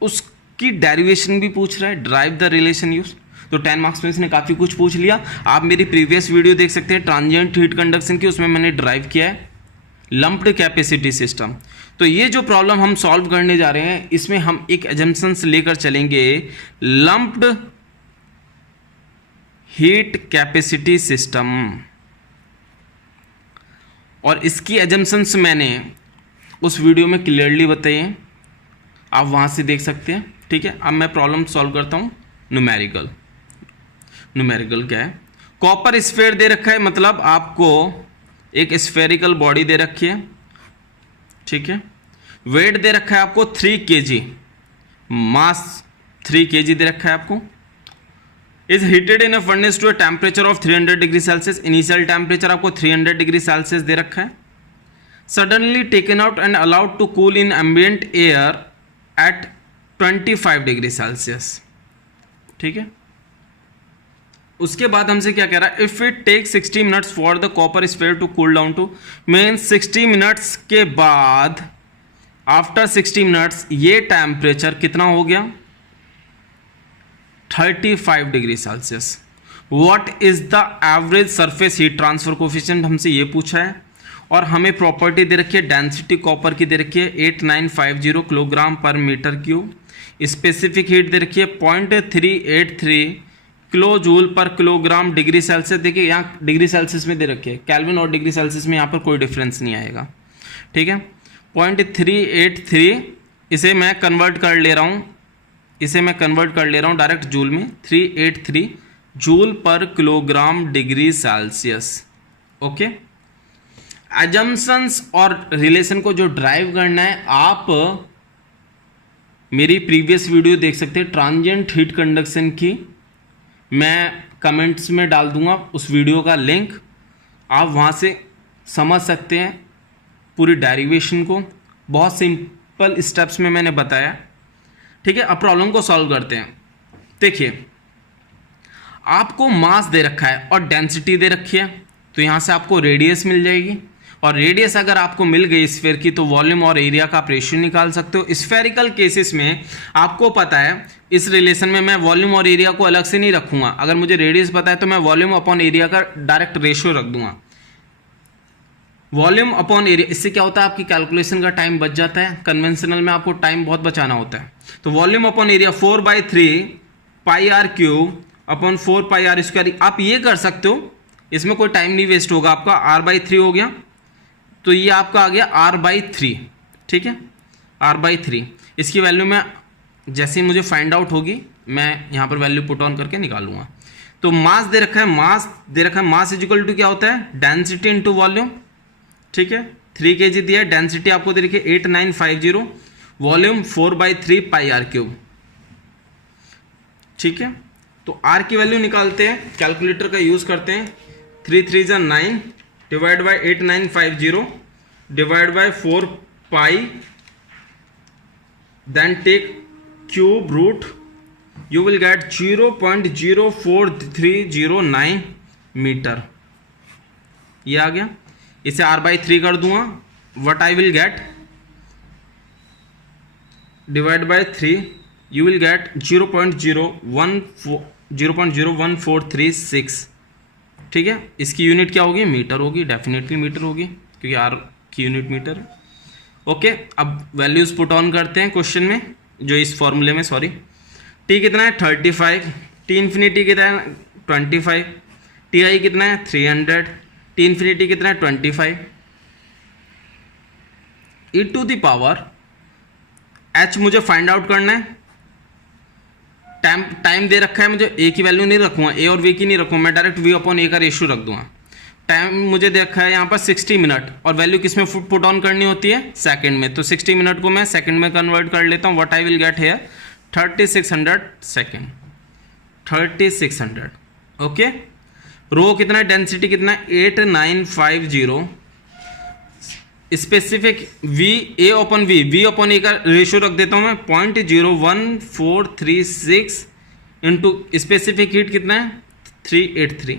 उसकी डेरिवेशन भी पूछ रहा है, ड्राइव द रिलेशन यूज। तो 10 मार्क्स में इसने काफ़ी कुछ पूछ लिया। आप मेरी प्रीवियस वीडियो देख सकते हैं ट्रांजिएंट हीट कंडक्शन की, उसमें मैंने ड्राइव किया है लंप्ड कैपेसिटी सिस्टम। तो ये जो प्रॉब्लम हम सॉल्व करने जा रहे हैं इसमें हम एक एजम्पशंस लेकर चलेंगे, लंप्ड हीट कैपेसिटी सिस्टम। और इसकी एजम्पशंस मैंने उस वीडियो में क्लियरली बताई है, आप वहां से देख सकते हैं। ठीक है, अब मैं प्रॉब्लम सॉल्व करता हूं। न्यूमेरिकल क्या है, कॉपर स्फीयर दे रखा है, मतलब आपको एक स्फेरिकल बॉडी दे रखी है। ठीक है, वेट दे रखा है आपको 3 kg, मास 3 kg दे रखा है आपको। Is heated in a furnace to a temperature of 300 degree Celsius, initial temperature आपको 300 डिग्री सेल्सियस दे रखा है। Suddenly taken out and allowed to cool in ambient air at 25 degree Celsius. ठीक है, उसके बाद हमसे क्या कह रहा है, if it take 60 minutes for the copper sphere to cool down to, means 60 minutes के बाद आफ्टर 60 मिनट्स ये टेम्परेचर कितना हो गया, 35 degree Celsius. What is the average surface heat transfer coefficient, हमसे ये पूछा है। और हमें प्रॉपर्टी दे रखी है, डेंसिटी कॉपर की दे रखी है 8950 kilogram per metre cube. Specific heat दे रखी है 0.383 kilo joule per kilogram degree Celsius. देखिए यहाँ डिग्री सेल्सियस में दे रखे हैं, केल्विन और डिग्री सेल्सियस में यहाँ पर कोई डिफरेंस नहीं आएगा। ठीक है, 0.383, इसे मैं कन्वर्ट कर ले रहा हूँ डायरेक्ट जूल में, 383 joule per kilogram degree Celsius. Okay, assumptions और रिलेशन को जो ड्राइव करना है, आप मेरी प्रीवियस वीडियो देख सकते हैं ट्रांजिएंट हीट कंडक्शन की, मैं कमेंट्स में डाल दूंगा उस वीडियो का लिंक, आप वहाँ से समझ सकते हैं पूरी डेरिवेशन को। बहुत सिंपल स्टेप्स में मैंने बताया। ठीक है, अब प्रॉब्लम को सॉल्व करते हैं। देखिए आपको मास दे रखा है और डेंसिटी दे रखी है, तो यहाँ से आपको रेडियस मिल जाएगी, और रेडियस अगर आपको मिल गई स्फीयर की तो वॉल्यूम और एरिया का आप रेशियो निकाल सकते हो। स्फेरिकल केसेस में आपको पता है इस रिलेशन में मैं वॉल्यूम और एरिया को अलग से नहीं रखूंगा। अगर मुझे रेडियस पता है तो मैं वॉल्यूम अपॉन एरिया का डायरेक्ट रेशियो रख दूंगा, वॉल्यूम अपॉन एरिया। इससे क्या होता है, आपकी कैलकुलेशन का टाइम बच जाता है। कन्वेंशनल में आपको टाइम बहुत बचाना होता है। तो volume upon area 4/3 pi are cube upon 4 pi are square. आप ये कर सकते हो, इसमें कोई टाइम नहीं वेस्ट होगा आपका। r/3 हो गया, तो ये आपका आ गया r/3। ठीक है, r/3 इसकी वैल्यू में जैसे ही मुझे फाइंड आउट होगी मैं यहाँ पर वैल्यू पुट ऑन करके निकालूंगा। तो मास दे रखा है, मास इज इक्वल टू क्या होता है, डेंसिटी इंटू वॉल्यूम। ठीक है, 3 kg दिया है, डेंसिटी आपको दे रखी है 8950, वॉल्यूम 4/3 पाई आर क्यूब। ठीक है, तो आर की वैल्यू निकालते हैं, कैलकुलेटर का यूज करते हैं। 3 3 9 divide by 8950 divide by 4 pi, then take cube root, you will get 0.04309 metre. ये आ गया, इसे r/3 कर दूंगा, what I will get divide by 3, you will get 0.01436। ठीक है, इसकी यूनिट क्या होगी, मीटर होगी, डेफिनेटली मीटर होगी क्योंकि r की यूनिट मीटर है। ओके, अब वैल्यूज पुट ऑन करते हैं क्वेश्चन में, जो इस फॉर्मूले में, सॉरी। टी कितना है 35, टी इन्फिनिटी कितना है 25, टी आई कितना है 300, टी इन्फिनिटी कितना है 25। ई टू द पावर एच मुझे फाइंड आउट करना है। टाइम दे रखा है मुझे, ए की वैल्यू नहीं रखूंगा, ए और वी की नहीं रखूंगा, मैं डायरेक्ट वी अपॉन ए का रेशियो रख दूंगा। टाइम मुझे दे रखा है यहाँ पर 60 मिनट, और वैल्यू किस में पुट ऑन करनी होती है, सेकंड में। तो 60 मिनट को मैं सेकंड में कन्वर्ट कर लेता हूँ। What I will get here 3600 second, 3600। Okay, rho कितना है, डेंसिटी कितना है 8950, specific V A upon V upon A का रेशियो रख देता हूँ मैं 0.01436 इंटू स्पेसिफिक हीट कितना है 383।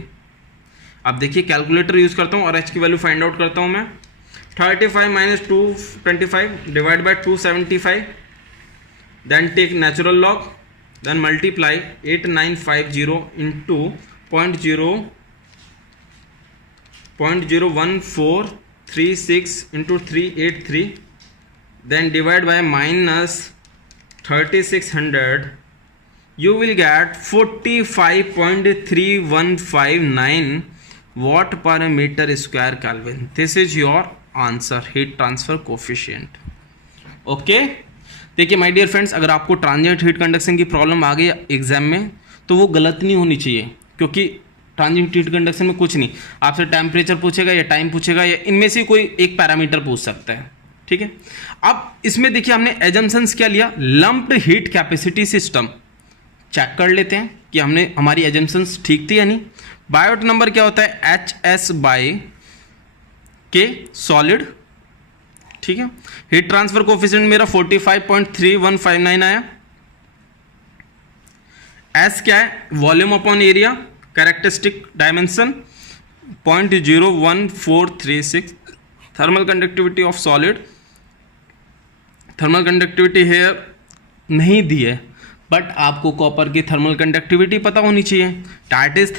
अब देखिए कैलकुलेटर यूज़ करता हूँ और एच की वैल्यू फाइंड आउट करता हूँ मैं। 35 minus 225 divide by 275, then take natural log, then multiply 8950 into 0.01436 into 383, then divide by minus 3600, you will get 45.3159 watt per meter square Kelvin. This is your answer, heat transfer coefficient. Okay देखिए माय डियर फ्रेंड्स, अगर आपको ट्रांजिएंट हीट कंडक्शन की प्रॉब्लम आ गई एग्जाम में तो वो गलत नहीं होनी चाहिए, क्योंकि ट्रांजिएंट हीट कंडक्शन में कुछ नहीं, आपसे टेम्परेचर पूछेगा या टाइम पूछेगा या इनमें से कोई एक पैरामीटर पूछ सकता है। ठीक है, अब इसमें देखिए हमने एजम्पशंस क्या लिया, lumped heat capacity system. Check कर लेते हैं कि हमने हमारी एजम्पशंस ठीक थी या नहीं। बायोट नंबर क्या होता है HS बाई के सॉलिड। ठीक है, हीट ट्रांसफर कोफिशिएंट मेरा 45.3159 आया। एस क्या है, volume upon area, characteristic dimension 0.01436। Thermal conductivity of solid, thermal conductivity here नहीं दी है, बट आपको कॉपर की थर्मल कंडक्टिविटी पता होनी चाहिए। टाइट इज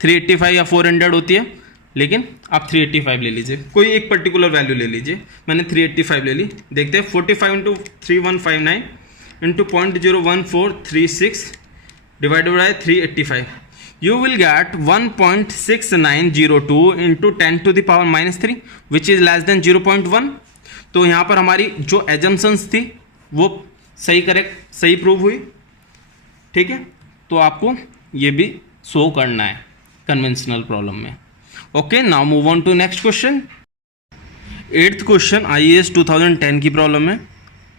385 या 400 होती है, लेकिन आप 385 ले लीजिए, कोई एक पर्टिकुलर वैल्यू ले लीजिए। मैंने 385 ले ली। देखते हैं 45 into 3159 into 0.01436 divided by 385, you will get 1.6902 into 10 to the power minus 3 which is less than 0.1। तो यहाँ पर हमारी जो एजम्पशंस थी वो सही प्रूव हुई। ठीक है, तो आपको ये भी शो करना है कन्वेंशनल प्रॉब्लम में। Okay, now move on to next question. 8th question IAS 2010 की प्रॉब्लम है,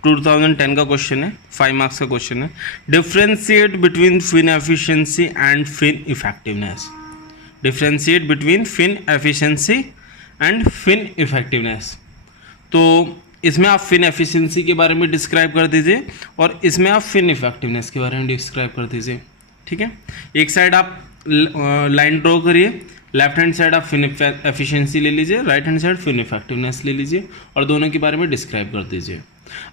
2010 का क्वेश्चन है, 5 मार्क्स का क्वेश्चन है। Differentiate between fin efficiency and fin effectiveness. Differentiate between fin efficiency and fin effectiveness. तो इसमें आप फिन एफिशिएंसी के बारे में डिस्क्राइब कर दीजिए और इसमें आप फिन इफेक्टिवनेस के बारे में डिस्क्राइब कर दीजिए। ठीक है, एक साइड आप लाइन ड्रॉ करिए, लेफ्ट हैंड साइड आप फिन एफिशिएंसी ले लीजिए, right hand side fin effectiveness ले लीजिए और दोनों के बारे में डिस्क्राइब कर दीजिए।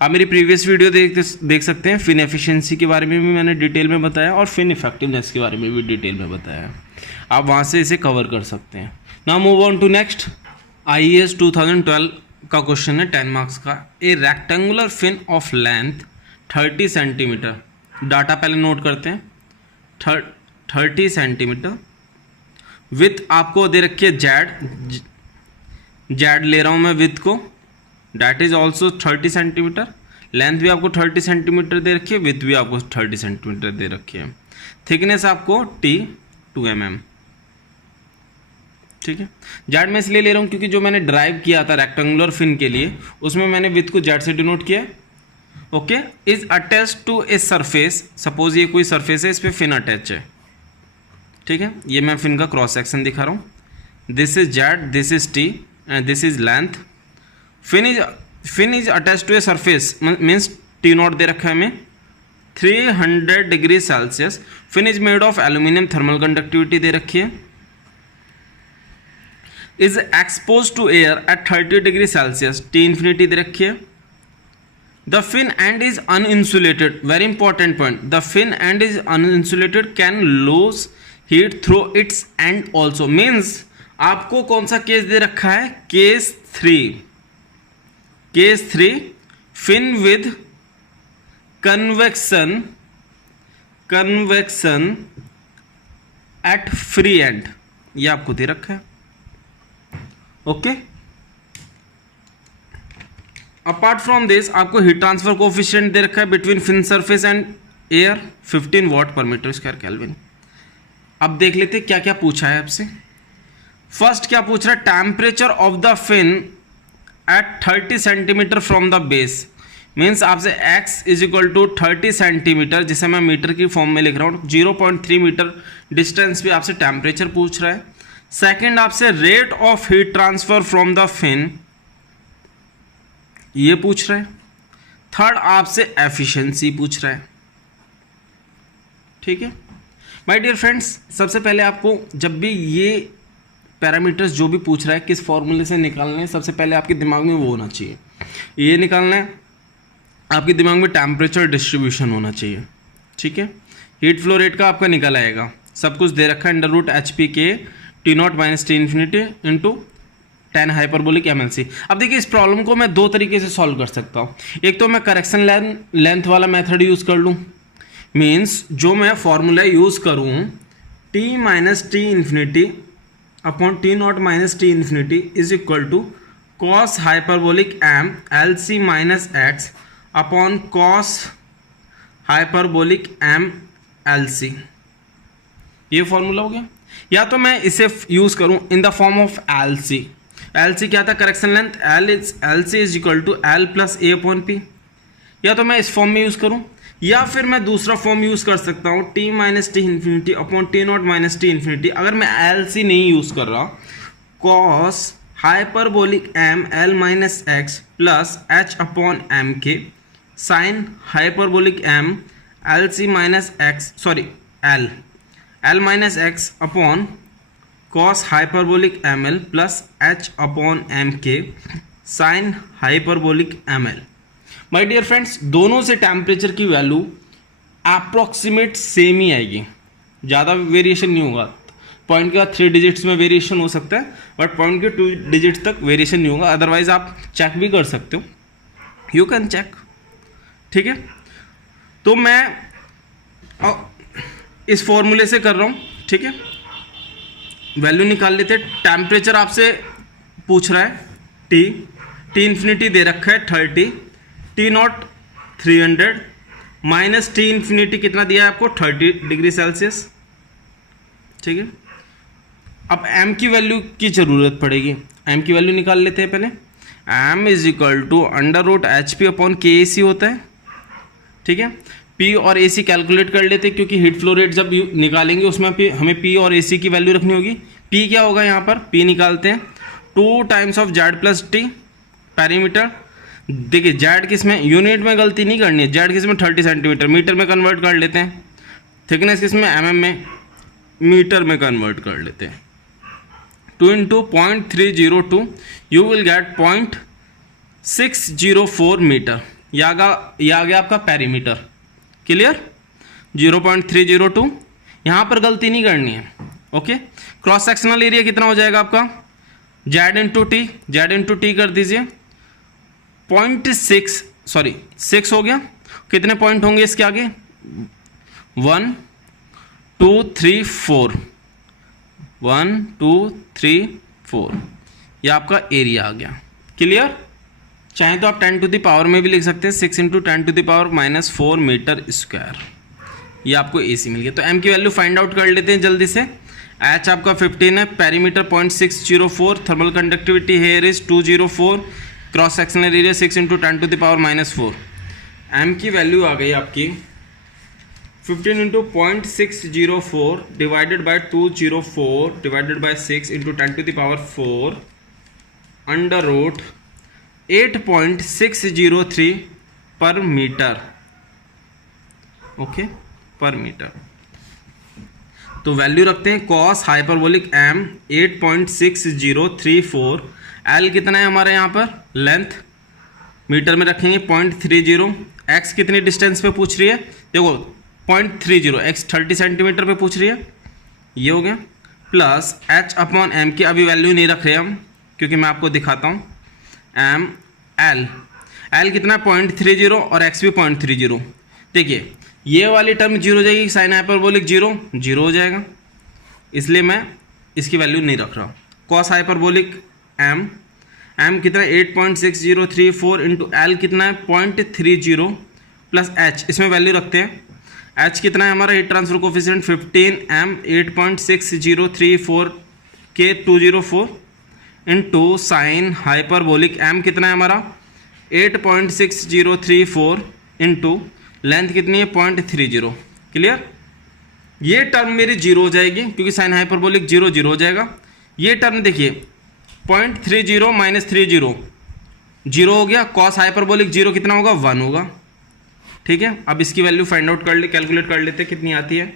आप मेरी प्रीवियस वीडियो देख सकते हैं, फिन एफिशिएंसी के बारे में भी मैंने डिटेल में बताया और फिन इफेक्टिवनेस के बारे में भी डिटेल में बताया, आप वहाँ से इसे कवर कर सकते हैं। Now move on to next. IAS 2012 का क्वेश्चन है 10 मार्क्स का। A rectangular fin of length 30 centimetre, data पहले नोट करते हैं, 30 सेंटीमीटर विथ आपको दे रखी है जेड ले रहा हूँ मैं विथ को, that is also 30 centimetre. Length भी आपको 30 सेंटीमीटर दे रखी है, विथ भी आपको 30 सेंटीमीटर दे रखी है। थिकनेस आपको 2 mm। ठीक है, जेड में इसलिए ले रहा हूँ क्योंकि जो मैंने ड्राइव किया था रेक्टेंगुलर फिन के लिए उसमें मैंने विथ को जेड से डिनोट किया। Okay, is attach to a surface, suppose ये कोई सरफेस है, इस पर फिन अटैच है। ठीक है, ये मैं फिन का क्रॉस सेक्शन दिखा रहा हूँ। This is Z, this is T and this is length. Fin is attach to a surface means T naught दे रखा है हमें 300 degree Celsius. Fin is made of aluminium, thermal conductivity दे रखी है। Is expose to air at 30 degree Celsius, T infinity दे रखी है। The fin end is uninsulated, very important point, the fin end is uninsulated, can lose heat through it's end also. Means आपको कौन सा केस दे रखा है, case 3 fin with convection at free end, ये आपको दे रखा है। ओके, अपार्ट फ्रॉम दिस आपको हीट ट्रांसफर कोफिशिएंट दे रखा है between fin surface and air 15 watt पर मीटर स्क्वायर केल्विन। अब देख लेते हैं क्या क्या पूछा है आपसे। फर्स्ट क्या पूछ रहा है, temperature of the fin at 30 centimetre from the base. Means आपसे x is equal to 30 centimetre, जिसे मैं मीटर की फॉर्म में लिख रहा हूँ, 0.3 मीटर डिस्टेंस पे आपसे टेम्परेचर पूछ रहा है। सेकंड आपसे rate of heat transfer from the fin ये पूछ रहा है। थर्ड आपसे एफिशिएंसी पूछ रहा है। ठीक है माय डियर फ्रेंड्स, सबसे पहले आपको जब भी ये पैरामीटर्स जो भी पूछ रहा है किस फॉर्मूले से निकालना है, सबसे पहले आपके दिमाग में वो होना चाहिए। ये निकालना है, आपके दिमाग में टेम्परेचर डिस्ट्रीब्यूशन होना चाहिए। ठीक है, हीट फ्लो रेट का आपका निकल आएगा, सब कुछ दे रखा है, अंडर रूट एच पी के T not minus T infinity into 10 hyperbolic MLC। अब देखिए इस प्रॉब्लम को मैं दो तरीके से सॉल्व कर सकता हूँ। एक तो मैं करेक्शन लेंथ वाला मेथड यूज़ कर लूँ, मीन्स जो मैं फॉर्मूला यूज़ करूँ T minus T infinity upon T not minus T infinity is equal to cos hyperbolic M L C minus x upon cos hyperbolic M L C. ये फॉर्मूला हो गया। या तो मैं इसे यूज़ करूं in the form of L C. L C क्या था, correction length, L C is equal to L plus A upon P. या तो मैं इस फॉर्म में यूज़ करूं, या फिर मैं दूसरा फॉर्म यूज़ कर सकता हूं T minus T infinity upon T not minus T infinity. अगर मैं एल सी नहीं यूज़ कर रहा, cos hyperbolic M L minus X plus H upon M K sine hyperbolic M L C minus X sorry L minus x upon cos hyperbolic M L plus H upon M K sine hyperbolic M L. My dear friends, दोनों से टेम्परेचर की वैल्यू अप्रॉक्सीमेट सेम ही आएगी, ज़्यादा वेरिएशन नहीं होगा। पॉइंट के बाद 3 डिजिट्स में वेरिएशन हो सकता है, बट पॉइंट के 2 डिजिट्स तक वेरिएशन नहीं होगा। अदरवाइज आप चेक भी कर सकते हो, यू कैन चेक। ठीक है, तो मैं इस फॉर्मूले से कर रहा हूँ। ठीक है, वैल्यू निकाल लेते हैं। टेम्परेचर आपसे पूछ रहा है टी इन्फिनिटी दे रखा है 30, T not 300 minus T infinity कितना दिया है आपको 30 डिग्री सेल्सियस। ठीक है, अब m की वैल्यू की ज़रूरत पड़ेगी, m की वैल्यू निकाल लेते हैं पहले। m is equal to under root H P upon K A सी होता है। ठीक है, p और ए सी कैलकुलेट कर लेते हैं, क्योंकि हीट फ्लो रेट जब निकालेंगे उसमें हमें p और ए सी की वैल्यू रखनी होगी। p क्या होगा यहाँ पर, p निकालते हैं 2 times of Z plus T perimeter. देखिए जेड किस में, यूनिट में गलती नहीं करनी है, जेड किस में 30 सेंटीमीटर, मीटर में कन्वर्ट कर लेते हैं। थिकनेस किस में, mm में, मीटर में कन्वर्ट कर लेते हैं। 2 into 0.302 you will get 0.604 metre. ये आ गया आपका पेरीमीटर। क्लियर, 0.302, यहाँ पर गलती नहीं करनी है। ओके, क्रॉस सेक्शनल एरिया कितना हो जाएगा आपका, जेड इंटू टी कर दीजिए, 6 हो गया। कितने पॉइंट होंगे इसके आगे, 1 2 3 4, 1 2 3 4, ये आपका एरिया आ गया। क्लियर, चाहे तो आप 10 टू द पावर में भी लिख सकते हैं, 6 into 10 to the power -4 metre square. ये आपको एसी मिल गया। तो एम की वैल्यू फाइंड आउट कर लेते हैं जल्दी से। एच आपका 15 है, perimeter 0.604, thermal conductivity here is 204, cross sectional area 6 into 10 to the power -4। M की वैल्यू आ गई आपकी 15 into 0.604 divided by 204 divided by 6 into 10 to the power 4 under root 8.603 per metre. Okay, per metre. तो वैल्यू रखते हैं कॉस हाइपरबोलिक एम 8.6034, एल कितना है हमारे यहाँ पर, लेंथ मीटर में रखेंगे 0.30, एक्स कितनी डिस्टेंस पे पूछ रही है, देखो 0.30, एक्स 30 सेंटीमीटर पे पूछ रही है, ये हो गया, प्लस एच अपॉन एम की अभी वैल्यू नहीं रख रहे हम, क्योंकि मैं आपको दिखाता हूँ। एम एल कितना 0.30 और एक्स भी 0.30। देखिए ये वाली टर्म 0 हो जाएगी, साइन हाइपरबोलिक 0 हो जाएगा, इसलिए मैं इसकी वैल्यू नहीं रख रहा। कॉस हाइपरबोलिक एम कितना 8.6034 इंटू एल कितना है 0.30 प्लस एच, इसमें वैल्यू रखते हैं। एच कितना है हमारा, हीट ट्रांसफर कोफिशिएंट 15, एम 8.6034 के 204 इंटू साइन हाइपरबोलिक एम कितना है हमारा 8.6034 इंटू लेंथ कितनी है 0.30। क्लियर, ये टर्म मेरी 0 हो जाएगी, क्योंकि साइन हाइपरबोलिक 0 हो जाएगा। ये टर्म देखिए 0.30 -30 जीरो हो गया, कॉस हाइपरबोलिक जीरो कितना होगा, 1 होगा। ठीक है, अब इसकी वैल्यू फाइंड आउट कर ले, कैलकुलेट कर लेते कितनी आती है।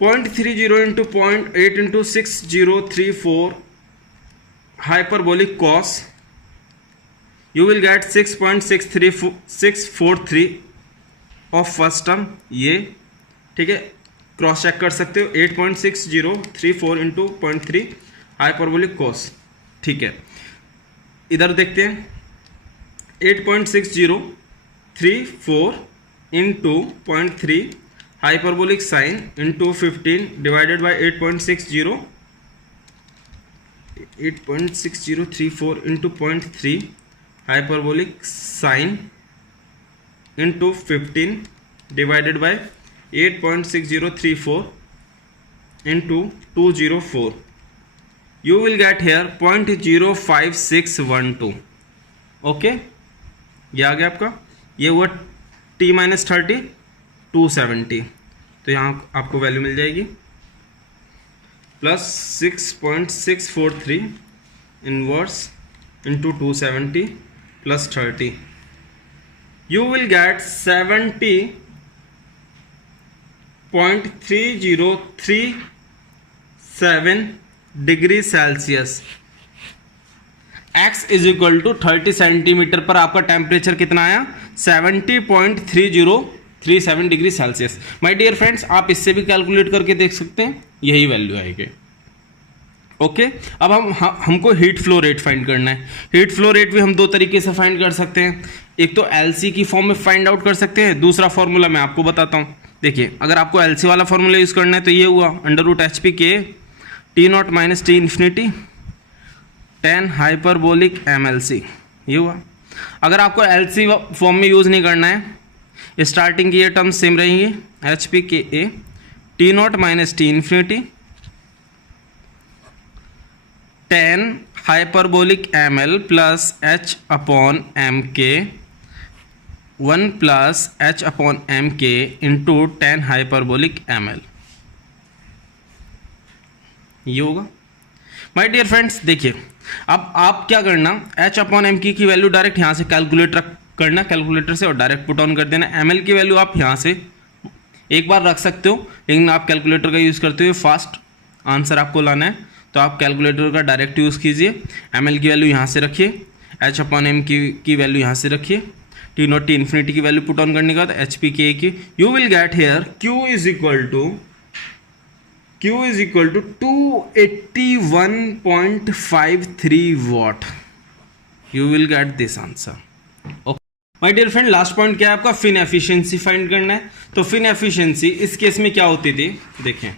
0.30 into 0.8 into 6034 hyperbolic cos, you will gate 6.643 of first term ये। ठीक है, क्रॉस चेक कर सकते हो, 8.6034 इंटू 0.3 हाइपरबोलिक कॉस। ठीक है, इधर देखते हैं 8.6034 into 0.3 hyperbolic sine into 15 divided by 8.6034 into 0.3 hyperbolic sine into 15 divided by 8.6034 into 204, you will get here 0.05612। Okay, ये आ गया आपका, ये हुआ t माइनस 30 270, तो यहाँ आपको वैल्यू मिल जाएगी plus 6.643 inverse into 270 plus 30, you will get 70.3037 degree Celsius. x is equal to 30 centimetre पर आपका टेम्परेचर कितना आया, 70.3037 degree Celsius. My dear friends, आप इससे भी कैलकुलेट करके देख सकते हैं, यही वैल्यू आएगी। ओके, अब हमको हीट फ्लो रेट फाइंड करना है। हीट फ्लो रेट भी हम दो तरीके से फाइंड कर सकते हैं, एक तो एलसी की फॉर्म में फाइंड आउट कर सकते हैं, दूसरा फॉर्मूला मैं आपको बताता हूँ। देखिए, अगर आपको एलसी वाला फॉर्मूला यूज करना है तो ये हुआ √HP के T not minus T infinity 10 hyperbolic MLC, ये हुआ। अगर आपको LC फॉर्म में यूज़ नहीं करना है, स्टार्टिंग की ये टर्म्स सेम रहेंगी, HP के A T not minus T infinity 10 hyperbolic ML plus H upon MK 1 plus H upon MK into 10 hyperbolic ML, ये होगा। माय डियर फ्रेंड्स, देखिए अब आप क्या करना, H अपॉन MK की वैल्यू डायरेक्ट यहाँ से कैलकुलेट करना, कैलकुलेटर से, और डायरेक्ट पुट ऑन कर देना। ML की वैल्यू आप यहाँ से एक बार रख सकते हो, लेकिन आप कैलकुलेटर का यूज़ करते हुए फास्ट आंसर आपको लाना है, तो आप कैलकुलेटर का डायरेक्ट यूज़ कीजिए। ML की वैल्यू यहाँ से रखिए, H अपॉन MK की वैल्यू यहाँ से रखिए, T नॉट टी इन्फिनिटी की वैल्यू पुट ऑन करने के बाद HP के की, you will get here Q is equal to 281.53 watt. You will get this answer. Okay my dear friend, last point क्या है आपका, फिन एफिशिएंसी फाइंड करना है। तो फिन एफिशिएंसी इस केस में क्या होती थी, देखें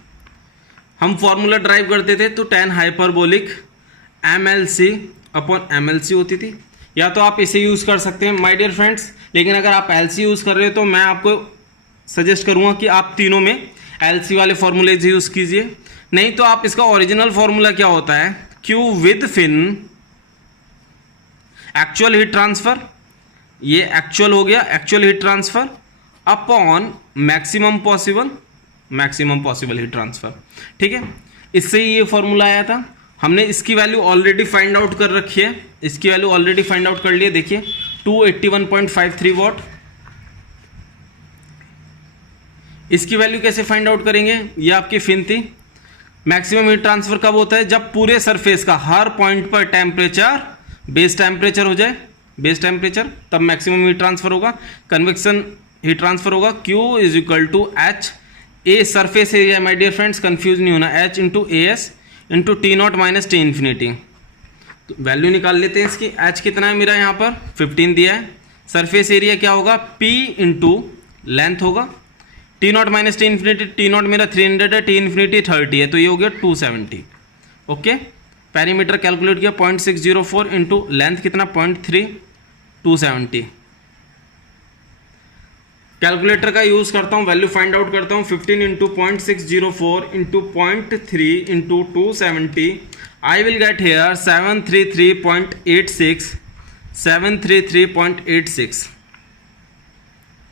हम फॉर्मूला ड्राइव करते थे तो 10 हाइपरबोलिक MLC अपॉन MLC होती थी, या तो आप इसे यूज़ कर सकते हैं माय डियर फ्रेंड्स, लेकिन अगर आप LC यूज़ कर रहे हो तो मैं आपको सजेस्ट करूँगा कि आप तीनों में LC वाले फॉर्मूलेज यूज़ कीजिए, नहीं तो आप इसका ओरिजिनल फॉर्मूला क्या होता है, Q with fin actual heat transfer, ये एक्चुअल हो गया, actual heat transfer upon maximum possible heat transfer. ठीक है, इससे ही ये फॉर्मूला आया था। हमने इसकी वैल्यू ऑलरेडी फाइंड आउट कर रखी है, इसकी वैल्यू ऑलरेडी फाइंड आउट कर लिए। देखिए 281.53 वॉट, इसकी वैल्यू कैसे फाइंड आउट करेंगे, ये आपकी फिन थी। मैक्सिमम हीट ट्रांसफर कब होता है, जब पूरे सरफेस का हर पॉइंट पर टेम्परेचर बेस टेम्परेचर हो जाए, बेस टेम्परेचर, तब मैक्सिमम हीट ट्रांसफर होगा। कन्वेक्शन हीट ट्रांसफर होगा Q is equal to H, A surface area my dear friends, confuse नहीं होना, H into AS into T not minus T infinity. तो वैल्यू निकाल लेते हैं इसकी। H कितना है मेरा यहाँ पर 15 दिया है, सरफेस एरिया क्या होगा P इंटू लेंथ होगा, T not minus T infinity, T not मेरा 300 है, T इन्फिनिटी 30 है, तो ये हो गया 270। ओके, पेरीमीटर कैलकुलेट किया 0.604 इंटू लेंथ कितना 0.3, 270। कैलकुलेटर का यूज़ करता हूँ, वैल्यू फाइंड आउट करता हूँ, 15 into 0.604 into 0.3 into 270, I will get here 733.86, 733.86।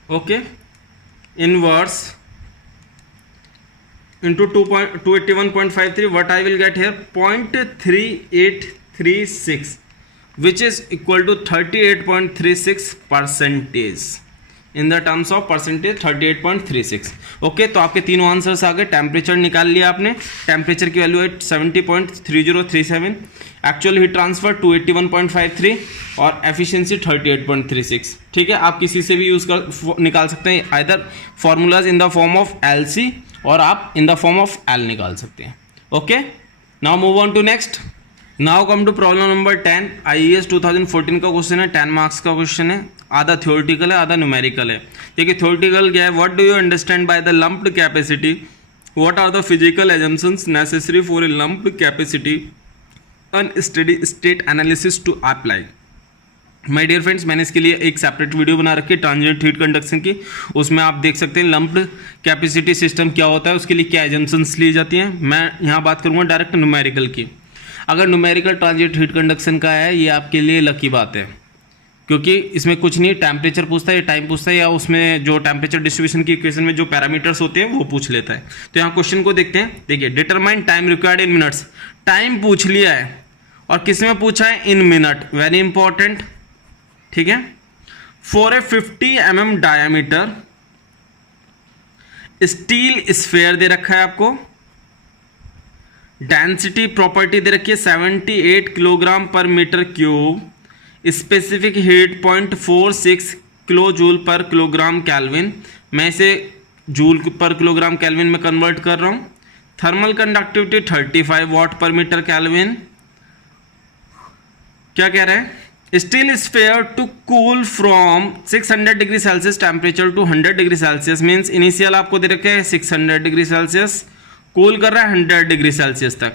Okay, inverse into 281.53, what I will get here 0.3836, which is equal to 38.36% in the terms of percentage 38.36। Okay, तो आपके तीनों आंसर्स आ गए। टेम्परेचर निकाल लिया आपने, टेम्परेचर की वैल्यू है 70.3037, एक्चुअल हीट ट्रांसफर 281.53 और एफिशिएंसी 38.36। ठीक है, आप किसी से भी यूज़ कर निकाल सकते हैं, either formulas in the form of LC और आप in the form of L निकाल सकते हैं। Okay, now move on to next. Now come to problem number 10। IAS 2014 का क्वेश्चन है, 10 मार्क्स का क्वेश्चन है, आधा थ्योरेटिकल है आधा न्यूमेरिकल है। देखिए थ्योरेटिकल क्या है, what do you understand by the lumped capacity, what are the physical assumptions necessary for a lumped capacity unsteady state analysis to apply. My dear friends, मैंने इसके लिए एक सेपरेट वीडियो बना रखी है ट्रांजिएंट हीट कंडक्शन की, उसमें आप देख सकते हैं लंप्ड कैपेसिटी सिस्टम क्या होता है, उसके लिए क्या एजम्पशंस ली जाती हैं। मैं यहाँ बात करूँगा डायरेक्ट न्यूमेरिकल की। अगर न्यूमेरिकल ट्रांजिएंट हीट कंडक्शन का है, ये आपके लिए लकी बात है, क्योंकि इसमें कुछ नहीं, टेम्परेचर पूछता है, टाइम पूछता है, या उसमें जो टेम्परेचर डिस्ट्रीब्यूशन की इक्वेशन में जो पैरामीटर्स होते हैं वो पूछ लेता है। तो यहाँ क्वेश्चन को देखते हैं। देखिए, determine time required in minutes, time पूछ लिया है और किस में पूछा है, इन मिनट, वेरी इंपॉर्टेंट। ठीक है, for a 50 mm diameter steel sphere दे रखा है आपको, डेंसिटी प्रॉपर्टी दे रखी है 78 kilogram per metre cube, specific heat 0.46 kilo joule per kilogram kelvin. मैं इसे जूल पर किलोग्राम केल्विन में कन्वर्ट कर रहा हूं। थर्मल कंडक्टिविटी 35 वाट पर मीटर केल्विन। क्या कह रहा है, steel sphere to cool from 600 degree Celsius temperature to 100 degree Celsius, means initial आपको दे रखे है 600 डिग्री सेल्सियस, कूल कर रहा है 100 डिग्री सेल्सियस तक।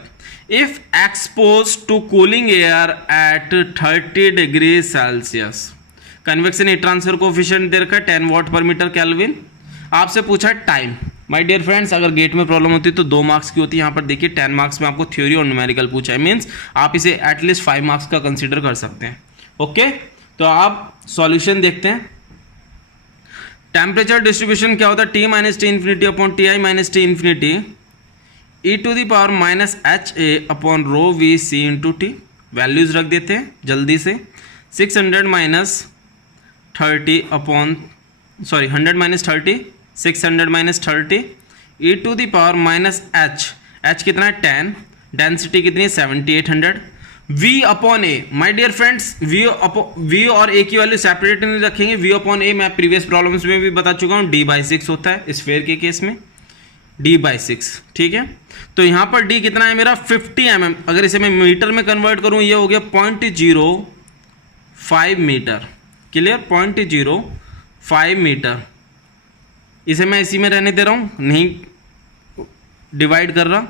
If expose to cooling air at 30 degree Celsius, convection heat transfer coefficient दे रखा है 10 वाट पर मीटर केल्विन। आपसे पूछा है टाइम। माय डियर फ्रेंड्स, अगर गेट में प्रॉब्लम होती तो 2 मार्क्स की होती है, यहाँ पर देखिए 10 मार्क्स में आपको थ्योरी और न्यूमेरिकल पूछा है, मीन्स आप इसे एटलीस्ट 5 मार्क्स का कंसिडर कर सकते हैं। ओके, तो आप सॉल्यूशन देखते हैं। टेम्परेचर डिस्ट्रीब्यूशन क्या होता है, T minus T infinity upon Ti minus T infinity e to the power minus HA upon rho VC into T. Values रख देते हैं जल्दी से। 600 minus 30 upon 100 minus 30, 600 minus 30 e to the power minus h कितना है 10, डेंसिटी कितनी है 7800, v अपॉन ए। माय डियर फ्रेंड्स, v और a की वैल्यू सेपरेट नहीं रखेंगे। v अपॉन ए मैं प्रीवियस प्रॉब्लम्स में भी बता चुका हूँ, d/6 होता है स्फेयर के केस में, d/6। ठीक है, तो यहाँ पर d कितना है मेरा 50 mm, अगर इसे मैं मीटर में कन्वर्ट करूँ ये हो गया 0.05 मीटर। Clear, 0.05 metre. इसे मैं इसी में रहने दे रहा हूँ, नहीं डिवाइड कर रहा,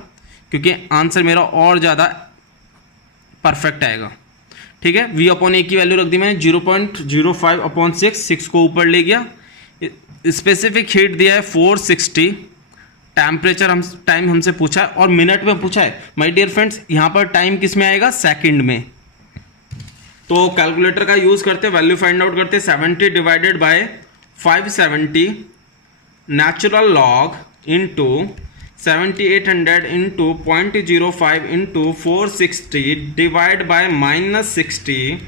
क्योंकि आंसर मेरा और ज़्यादा परफेक्ट आएगा। ठीक है, v अपॉन ए की वैल्यू रख दी मैंने 0.05 अपॉन 6 को ऊपर ले गया। स्पेसिफिक हीट दिया है 460, टेम्परेचर टाइम हमसे पूछा है और मिनट में पूछा है। माय डियर फ्रेंड्स, यहाँ पर टाइम किस में आएगा, सेकंड में। तो कैलकुलेटर का यूज करते, वैल्यू फाइंड आउट करते, 70 divided by 570 natural log into 7800 into 0.05 into 460 divide by -60,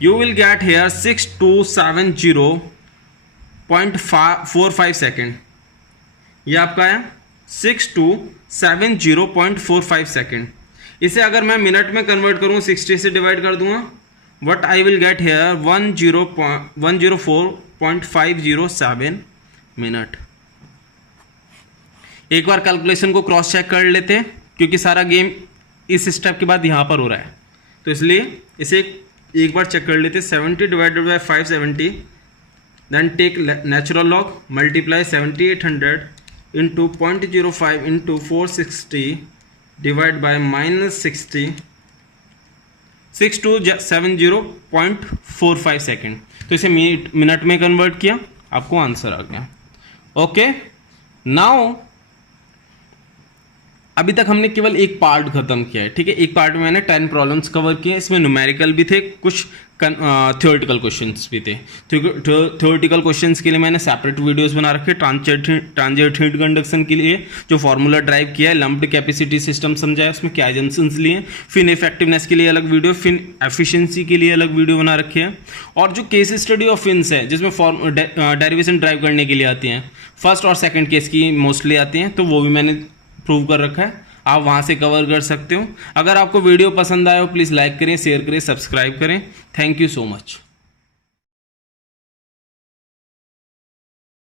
you will get here 6270.45 second. ये आपका है 6270.45 सेकेंड। इसे अगर मैं मिनट में कन्वर्ट करूँ 60 से डिवाइड कर दूंगा, what I will get hair 104.507 minute. एक बार कैलकुलेशन को क्रॉस चेक कर लेते हैं, क्योंकि सारा गेम इस स्टेप के बाद यहाँ पर हो रहा है, तो इसलिए इसे एक बार चेक कर लेते हैं। 70 divided by 570, then take natural log, multiply 7800 into 0.05 into 460 divide by -60, 6270.45 second. तो इसे मिनट में कन्वर्ट किया, आपको आंसर आ गया। ओके, नाउ अभी तक हमने केवल एक पार्ट खत्म किया है, ठीक है। एक पार्ट में मैंने 10 प्रॉब्लम्स कवर किए, इसमें न्यूमेरिकल भी थे, कुछ थ्योरेटिकल क्वेश्चंस भी थे। थ्योरेटिकल क्वेश्चंस के लिए मैंने सेपरेट वीडियोस बना रखे, ट्रांजिएंट हीट कंडक्शन के लिए जो फॉर्मूला ड्राइव किया है, लंप्ड कैपेसिटी सिस्टम समझा है, उसमें क्या जंक्शंस लिए, फिर इफेक्टिवनेस के लिए अलग वीडियो, फिर एफिशिएंसी के लिए अलग वीडियो बना रखे हैं। और जो केस स्टडी ऑफ फिन्स है जिसमें डेरिवेशन ड्राइव करने के लिए आती हैं, फर्स्ट और सेकंड केस की मोस्टली आती हैं, तो वो भी मैंने प्रूव कर रखा है, आप वहाँ से कवर कर सकते हो। अगर आपको वीडियो पसंद आए हो प्लीज़ लाइक करें, शेयर करें, सब्सक्राइब करें। Thank you so much.